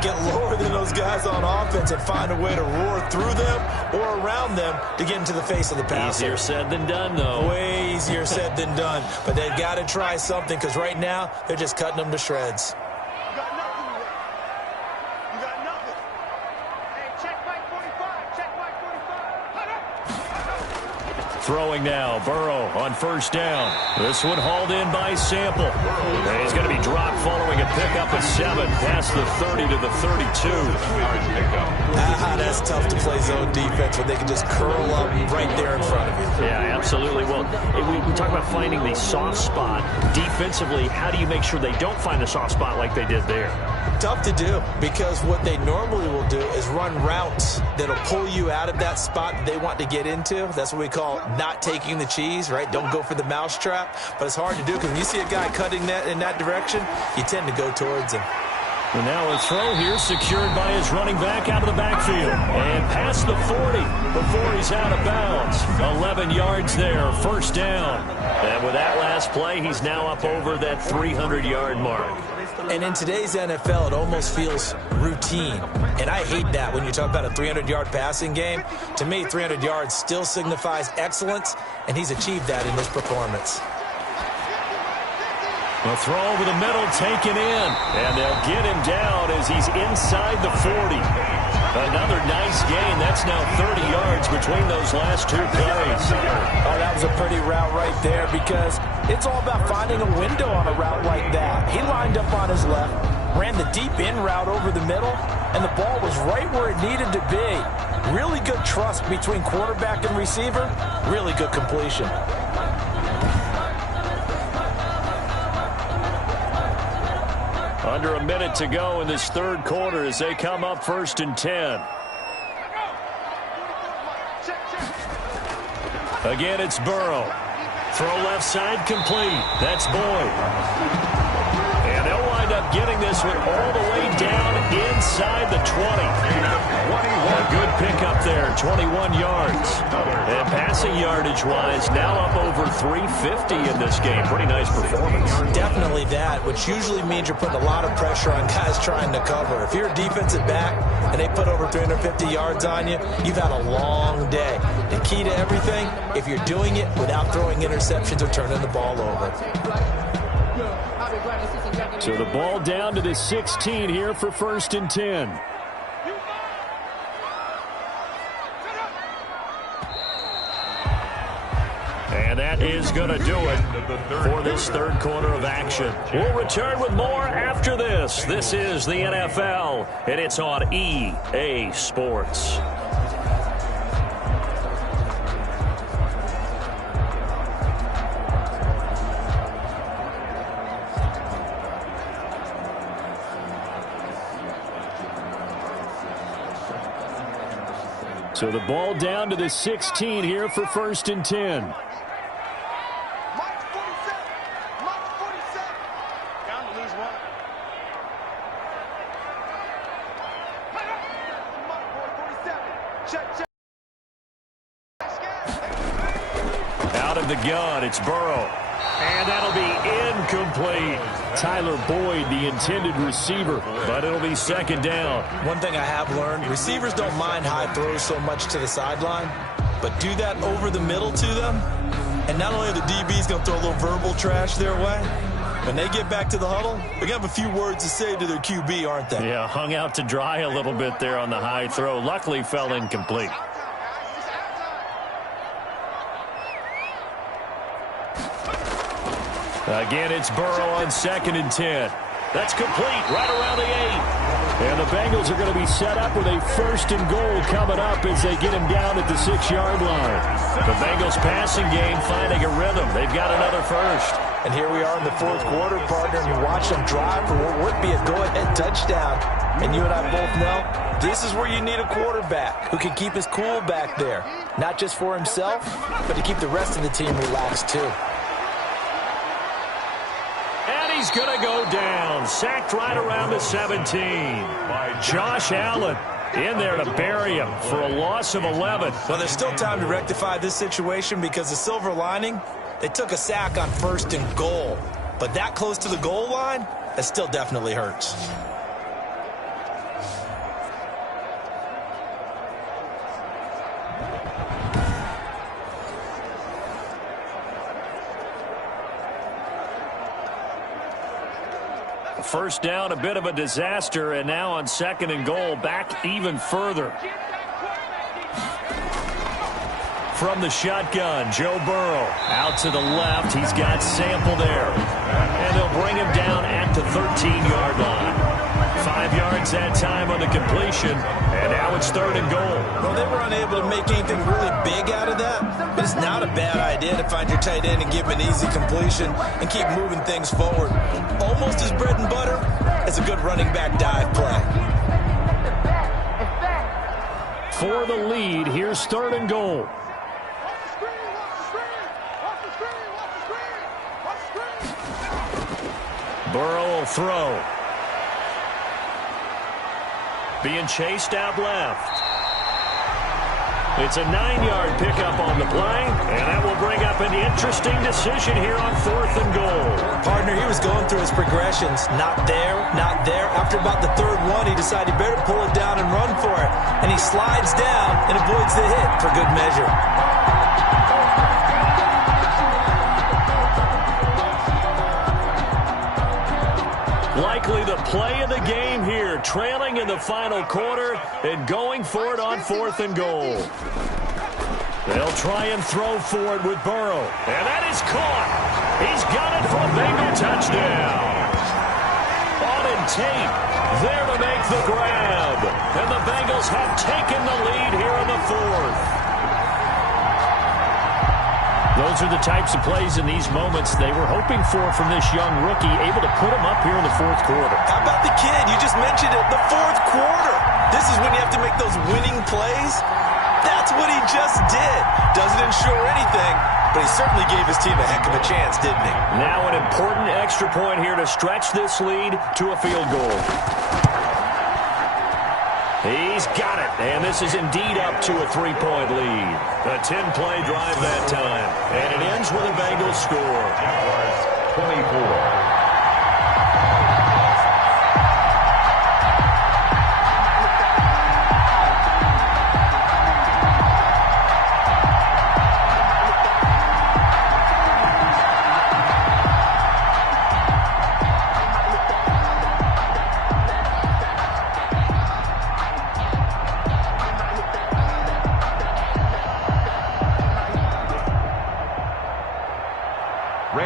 Get lower than those guys on offense and find a way to roar through them or around them to get into the face of the passer. Easier said than done, though. Way easier said than done. But they've got to try something because right now they're just cutting them to shreds. You got nothing with it. You got nothing. Hey, check Mike 45. Check Mike 45. Throwing now, Burrow on first down. This one hauled in by Sample. And he's going to be dropped following a pickup of 7 past the 30 to the 32. That's tough to play zone defense when they can just curl up right there in front of you. Yeah, absolutely. Well, we talk about finding the soft spot. Defensively, how do you make sure they don't find the soft spot like they did there? Tough to do because what they normally will do is run routes that'll pull you out of that spot that they want to get into. That's what we call not taking the cheese, right? Don't go for the mousetrap. But it's hard to do because when you see a guy cutting that in that direction, you tend to go towards him. And now a throw here secured by his running back out of the backfield. And past the 40 before he's out of bounds. 11 yards there, first down. And with that last play, he's now up over that 300-yard mark. And in today's NFL, it almost feels routine. And I hate that when you talk about a 300-yard passing game. To me, 300 yards still signifies excellence, and he's achieved that in this performance. A throw over the middle taken in, and they'll get him down as he's inside the 40. Another nice gain. That's now 30 yards between those last two plays. Oh, that was a pretty route right there because it's all about finding a window on a route like that. He lined up on his left, ran the deep in route over the middle, and the ball was right where it needed to be. Really good trust between quarterback and receiver. Really good completion. Under a minute to go in this third quarter as they come up 1st and 10. Again, it's Burrow. Throw left side complete. That's Boyd. And they'll wind up getting this one all the way down inside the 20. A good pickup there, 21 yards. And passing yardage-wise, now up over 350 in this game. Pretty nice performance. Definitely that, which usually means you're putting a lot of pressure on guys trying to cover. If you're a defensive back and they put over 350 yards on you, you've had a long day. The key to everything, if you're doing it without throwing interceptions or turning the ball over. So the ball down to the 16 here for 1st and 10. And that is going to do it for this third quarter of action. We'll return with more after this. This is the NFL, and it's on EA Sports. So the ball down to the 16 here for 1st and 10. Out of the gun, it's Burrow. And that'll be incomplete. Tyler Boyd, the intended receiver, but it'll be 2nd down. One thing I have learned, receivers don't mind high throws so much to the sideline, but do that over the middle to them, and not only are the DBs going to throw a little verbal trash their way, when they get back to the huddle, they're going to have a few words to say to their QB, aren't they? Yeah, hung out to dry a little bit there on the high throw. Luckily, fell incomplete. Again, it's Burrow on 2nd and 10. That's complete right around the 8. And the Bengals are going to be set up with a 1st and goal coming up as they get him down at the 6-yard line. The Bengals passing game finding a rhythm. They've got another first. And here we are in the 4th quarter, partner, and you watch them drive for what would be a go-ahead touchdown. And you and I both know this is where you need a quarterback who can keep his cool back there. Not just for himself, but to keep the rest of the team relaxed too. And he's going to go down. Sacked right around the 17. Josh Allen in there to bury him for a loss of 11. Well, there's still time to rectify this situation because the silver lining, they took a sack on 1st and goal. But that close to the goal line, that still definitely hurts. First down, a bit of a disaster, and now on 2nd and goal, back even further. From the shotgun, Joe Burrow out to the left. He's got Sample there. And they'll bring him down at the 13-yard line. 5 yards that time on the completion, and now it's 3rd and goal. Well, they were unable to make anything really big out of that, but it's not a bad idea to find your tight end and give him an easy completion and keep moving things forward. Almost as bread and butter as a good running back dive play. For the lead, here's 3rd and goal. Burrow will throw. Being chased out left. It's a 9-yard pickup on the play, and that will bring up an interesting decision here on 4th and goal. Partner, he was going through his progressions. Not there, not there. After about the 3rd one, he decided he better pull it down and run for it. And he slides down and avoids the hit for good measure. Likely the play of the game here, trailing in the final quarter and going for it on 4th and goal. They'll try and throw for it with Burrow. And that is caught. He's got it for a Bengal touchdown. On and Tate there to make the grab. And the Bengals have taken the lead here in the 4th. Those are the types of plays in these moments they were hoping for from this young rookie, able to put him up here in the 4th quarter. How about the kid? You just mentioned it, the 4th quarter. This is when you have to make those winning plays. That's what he just did. Doesn't ensure anything, but he certainly gave his team a heck of a chance, didn't he? Now an important extra point here to stretch this lead to a field goal. He's got it, and this is indeed up to a 3-point lead. A 10-play drive that time, and it ends with a Bengals score. Jaguars 24.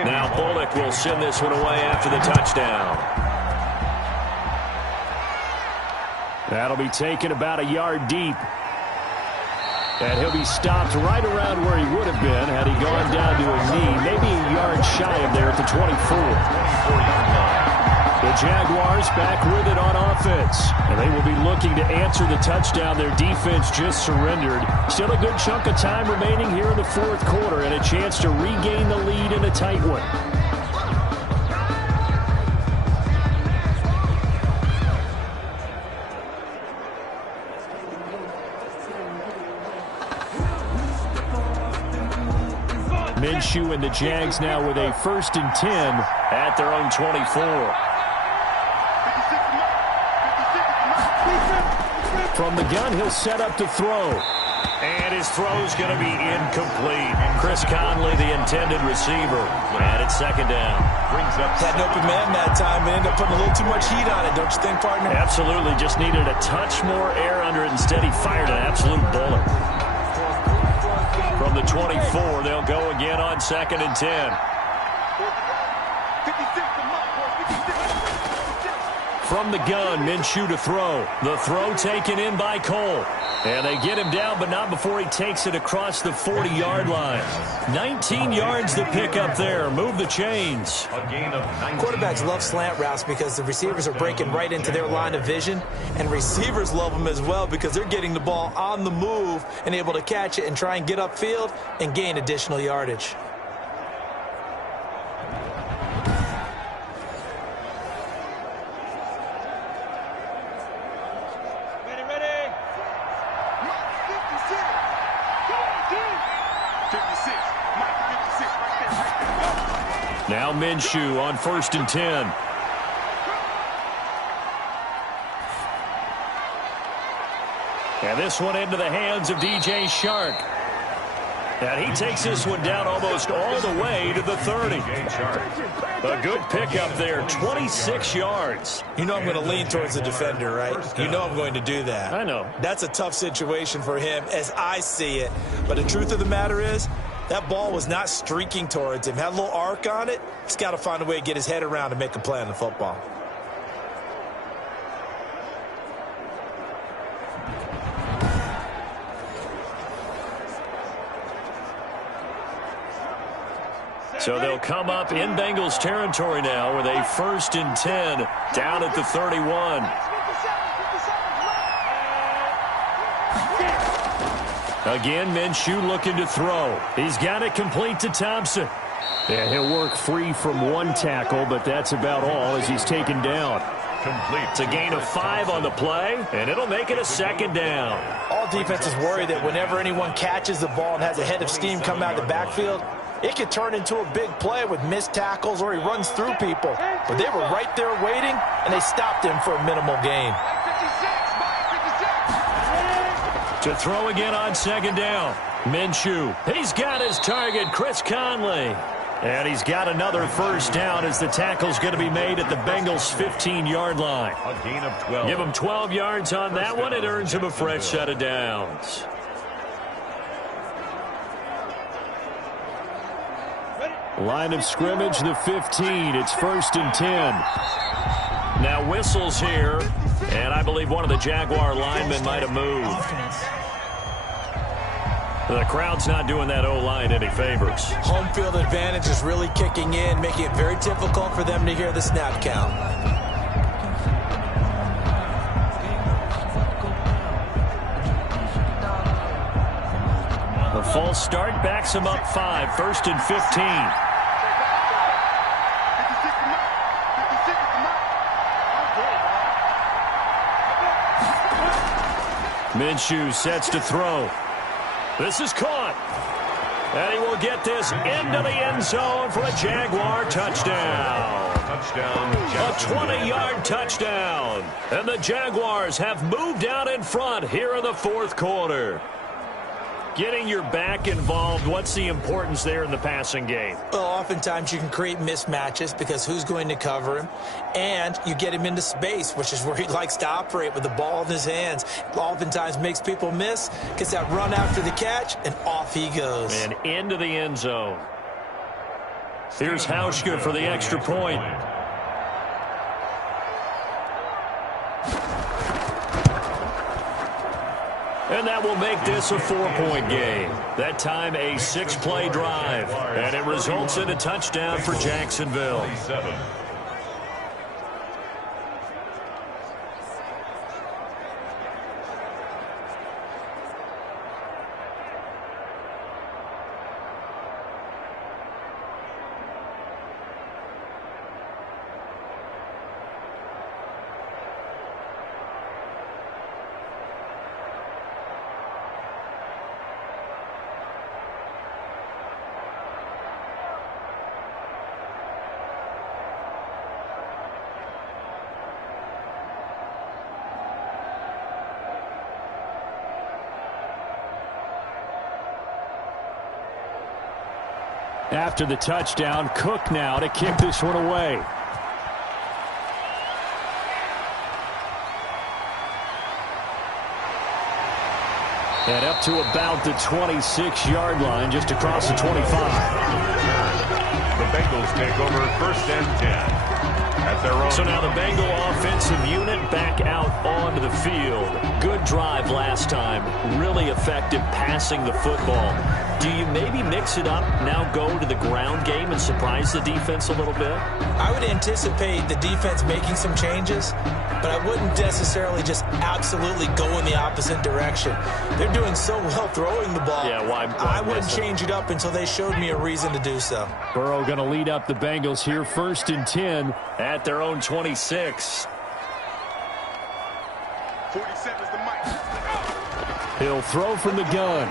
Now Bullock will send this one away after the touchdown. That'll be taken about a yard deep. And he'll be stopped right around where he would have been had he gone down to a knee, maybe a yard shy of there at the 24. The Jaguars back with it on offense. And they will be looking to answer the touchdown their defense just surrendered. Still a good chunk of time remaining here in the 4th quarter and a chance to regain the lead in a tight one. Minshew and the Jags now with a 1st and 10 at their own 24. From the gun, he'll set up to throw. And his throw's going to be incomplete. Chris Conley, the intended receiver. And it's 2nd down. Had an open man that time and ended up putting a little too much heat on it, don't you think, partner? Absolutely. Just needed a touch more air under it. Instead, he fired an absolute bullet. From the 24, they'll go again on 2nd and 10. From the gun, Minshew to throw. The throw taken in by Cole. And they get him down, but not before he takes it across the 40-yard line. 19 yards to pick up there. Move the chains. A gain of 19. Quarterbacks love slant routes because the receivers are breaking right into their line of vision. And receivers love them as well because they're getting the ball on the move and able to catch it and try and get upfield and gain additional yardage. Now Minshew on 1st and 10. And this one into the hands of DJ Shark. And he takes this one down almost all the way to the 30. A good pickup there, 26 yards. You know I'm going to lean towards the defender, right? You know I'm going to do that. I know. That's a tough situation for him as I see it. But the truth of the matter is, that ball was not streaking towards him. Had a little arc on it. He's got to find a way to get his head around and make a play on the football. So they'll come up in Bengals territory now with a 1st and 10 down at the 31. Again, Minshew looking to throw. He's got it complete to Thompson. And he'll work free from one tackle, but that's about all as he's taken down. Complete. It's a gain of 5 on the play, and it'll make it a 2nd down. All defenses worry that whenever anyone catches the ball and has a head of steam come out of the backfield, it could turn into a big play with missed tackles or he runs through people. But they were right there waiting, and they stopped him for a minimal gain. To throw again on 2nd down. Minshew. He's got his target, Chris Conley. And he's got another 1st down as the tackle's going to be made at the Bengals' 15-yard line. A gain of 12. Give him 12 yards on that one. It earns him a fresh set of downs. Line of scrimmage, the 15. It's 1st and 10. Now whistles here, and I believe one of the Jaguar linemen might have moved. The crowd's not doing that O-line any favors. Home field advantage is really kicking in, making it very difficult for them to hear the snap count. The false start backs him up 5, 1st and 15. Minshew sets to throw. This is caught. And he will get this into the end zone for a Jaguar touchdown. A 20-yard touchdown. And the Jaguars have moved out in front here in the 4th quarter. Getting your back involved, what's the importance there in the passing game? Well, oftentimes you can create mismatches because who's going to cover him? And you get him into space, which is where he likes to operate with the ball in his hands. Oftentimes makes people miss, gets that run after the catch, and off he goes. And into the end zone. Here's Hauschka for the extra point. And that will make this a 4-point game. That time a 6-play drive. And it results in a touchdown for Jacksonville. After the touchdown, Cook now to kick this one away. And up to about the 26-yard line, just across the 25. The Bengals take over 1st and 10 at their own. So now the Bengal offensive unit back out onto the field. Good drive last time. Really effective passing the football. Do you maybe mix it up, now go to the ground game and surprise the defense a little bit? I would anticipate the defense making some changes, but I wouldn't necessarily just absolutely go in the opposite direction. They're doing so well throwing the ball. Yeah, why I wouldn't change it up until they showed me a reason to do so. Burrow going to lead up the Bengals here, 1st and 10 at their own 26. 47 is the mic. He'll throw from the gun.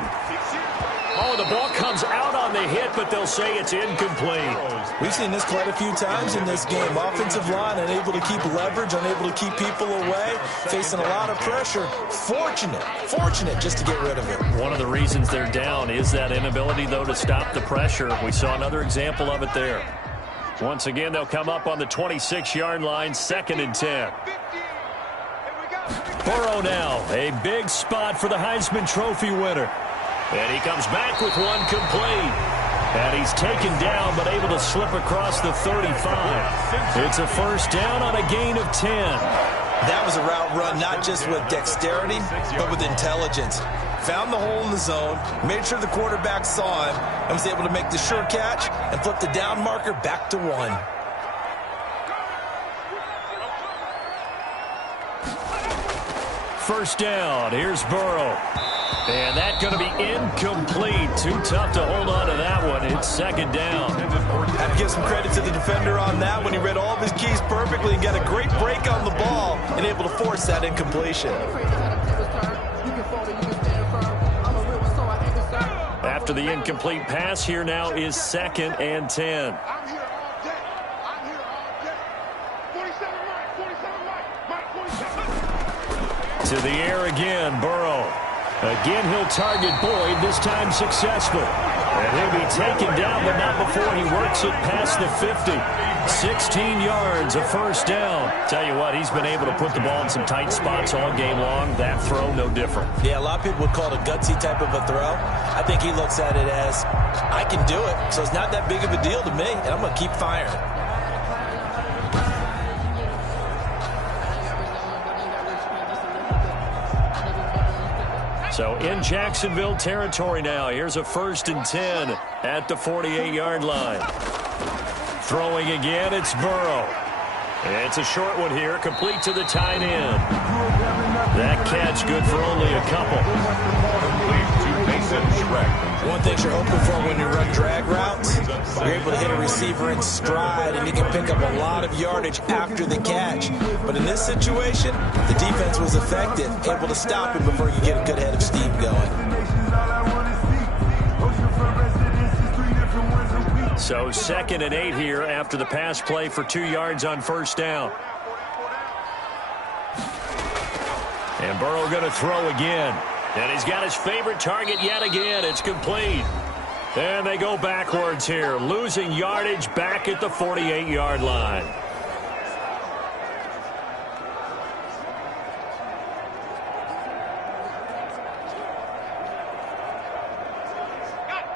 Oh, the ball comes out on the hit, but they'll say it's incomplete. We've seen this quite a few times in this game. Offensive line unable to keep leverage, unable to keep people away, facing a lot of pressure. Fortunate just to get rid of it. One of the reasons they're down is that inability, though, to stop the pressure. We saw another example of it there. Once again, they'll come up on the 26-yard line, 2nd and 10. Burrow now, a big spot for the Heisman Trophy winner. And he comes back with one complete. And he's taken down, but able to slip across the 35. It's a 1st down on a gain of 10. That was a route run not just with dexterity, but with intelligence. Found the hole in the zone, made sure the quarterback saw him, and was able to make the sure catch and flip the down marker back to 1. First down. Here's Burrow. And that's going to be incomplete. Too tough to hold on to that one. It's 2nd down. Had to give some credit to the defender on that when he read all of his keys perfectly and got a great break on the ball and able to force that incompletion. After the incomplete pass, here now is 2nd and 10. I'm here all day. I'm here all day. 47 Mike. 47. To the air again, Burrow. Again, he'll target Boyd, this time successful. And he'll be taken down, but not before he works it past the 50. 16 yards, a 1st down. Tell you what, he's been able to put the ball in some tight spots all game long. That throw, no different. Yeah, a lot of people would call it a gutsy type of a throw. I think he looks at it as, I can do it, so it's not that big of a deal to me, and I'm going to keep firing. So in Jacksonville territory now. Here's a 1st and 10 at the 48-yard line. Throwing again, it's Burrow. It's a short one here, complete to the tight end. That catch good for only a couple. One thing you're hoping for when you run drag routes, you're able to hit a receiver in stride, and you can pick up a lot of yardage after the catch. But in this situation, the defense was effective, able to stop him before you get a good head of steam going. So 2nd and 8 here after the pass play for 2 yards on 1st down. And Burrow going to throw again. And he's got his favorite target yet again. It's complete. And they go backwards here, losing yardage back at the 48-yard line.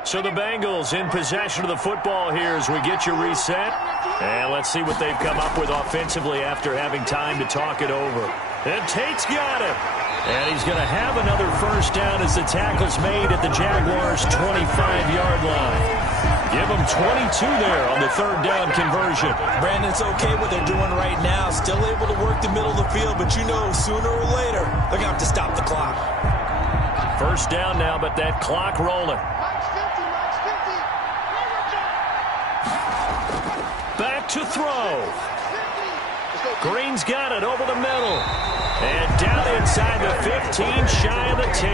So the Bengals in possession of the football here as we get you reset. And let's see what they've come up with offensively after having time to talk it over. And Tate's got it. And he's going to have another 1st down as the tackle's made at the Jaguars' 25-yard line. Give them 22 there on the 3rd down conversion. Brandon, it's okay what they're doing right now. Still able to work the middle of the field, but you know sooner or later they're going to have to stop the clock. 1st down now, but that clock rolling. Back to throw. Green's got it over the middle. And down inside the 15, shy of the 10.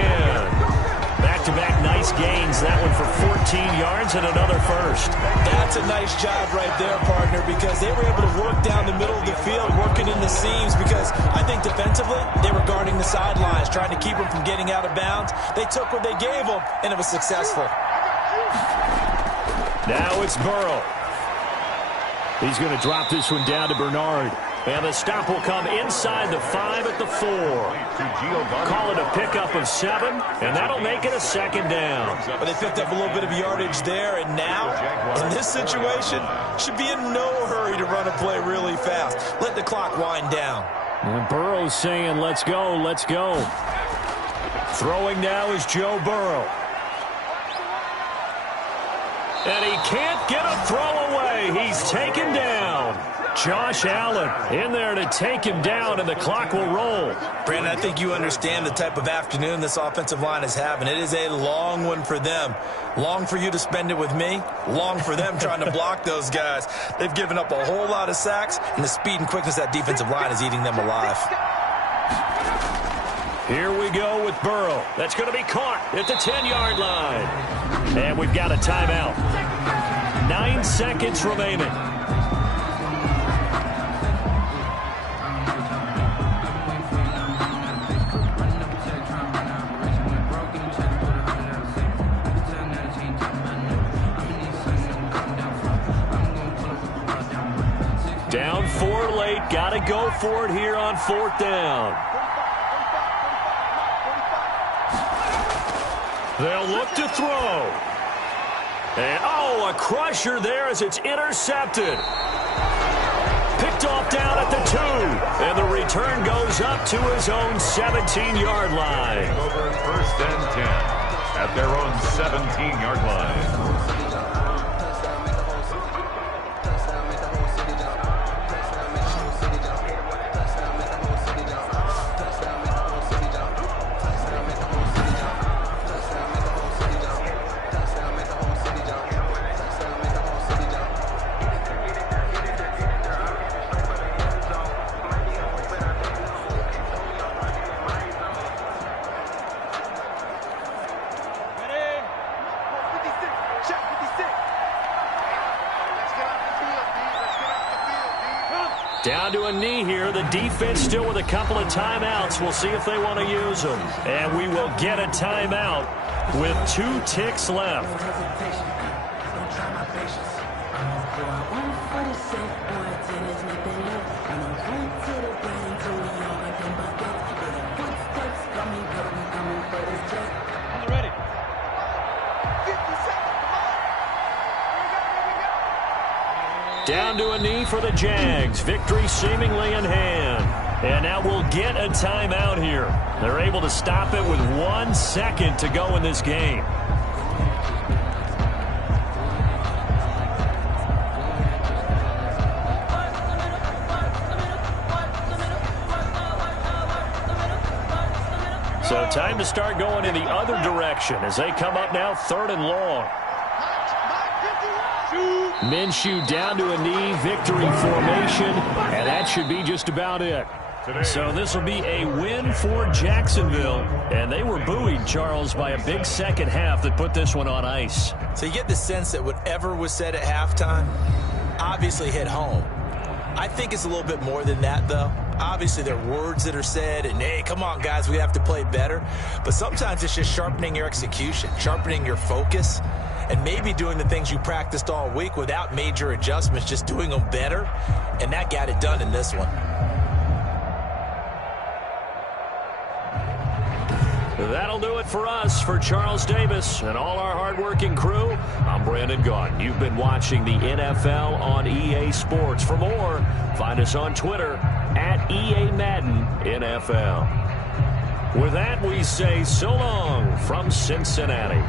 Back-to-back nice gains. That one for 14 yards and another 1st. That's a nice job right there, partner, because they were able to work down the middle of the field, working in the seams, because I think defensively they were guarding the sidelines, trying to keep them from getting out of bounds. They took what they gave them, and it was successful. Now it's Burrow. He's going to drop this one down to Bernard. And the stop will come inside the 5 at the 4. Call it a pickup of 7, and that'll make it a 2nd down. But they picked up a little bit of yardage there, and now, in this situation, should be in no hurry free to run a play really fast. Let the clock wind down. And Burrow's saying, let's go, let's go. Throwing now is Joe Burrow. And he can't get a throw away. He's taken down. Josh Allen in there to take him down, and the clock will roll. Brandon, I think you understand the type of afternoon this offensive line is having. It is a long one for them. Long for you to spend it with me. Long for them trying to block those guys. They've given up a whole lot of sacks, and the speed and quickness of that defensive line is eating them alive. Here we go with Burrow. That's going to be caught at the 10-yard line. And we've got a timeout. 9 seconds remaining. Down 4 late. Got to go for it here on 4th down. They'll look to throw. And, oh, a crusher there as it's intercepted. Picked off down at the 2. And the return goes up to his own 17-yard line. Over 1st and 10 at their own 17-yard line. Down to a knee here. The defense still with a couple of timeouts. We'll see if they want to use them. And we will get a timeout with 2 ticks left. Down to a knee for the Jags. Victory seemingly in hand. And now we'll get a timeout here. They're able to stop it with 1 second to go in this game. So time to start going in the other direction as they come up now 3rd and long. Minshew down to a knee, victory formation, and that should be just about it. So this will be a win for Jacksonville, and they were buoyed, Charles, by a big second half that put this one on ice. So you get the sense that whatever was said at halftime obviously hit home. I think it's a little bit more than that, though. Obviously, there are words that are said, and, hey, come on, guys, we have to play better. But sometimes it's just sharpening your execution, sharpening your focus, and maybe doing the things you practiced all week without major adjustments, just doing them better. And that got it done in this one. That'll do it for us. For Charles Davis and all our hardworking crew, I'm Brandon Gaudin. You've been watching the NFL on EA Sports. For more, find us on Twitter at EA Madden NFL. With that, we say so long from Cincinnati.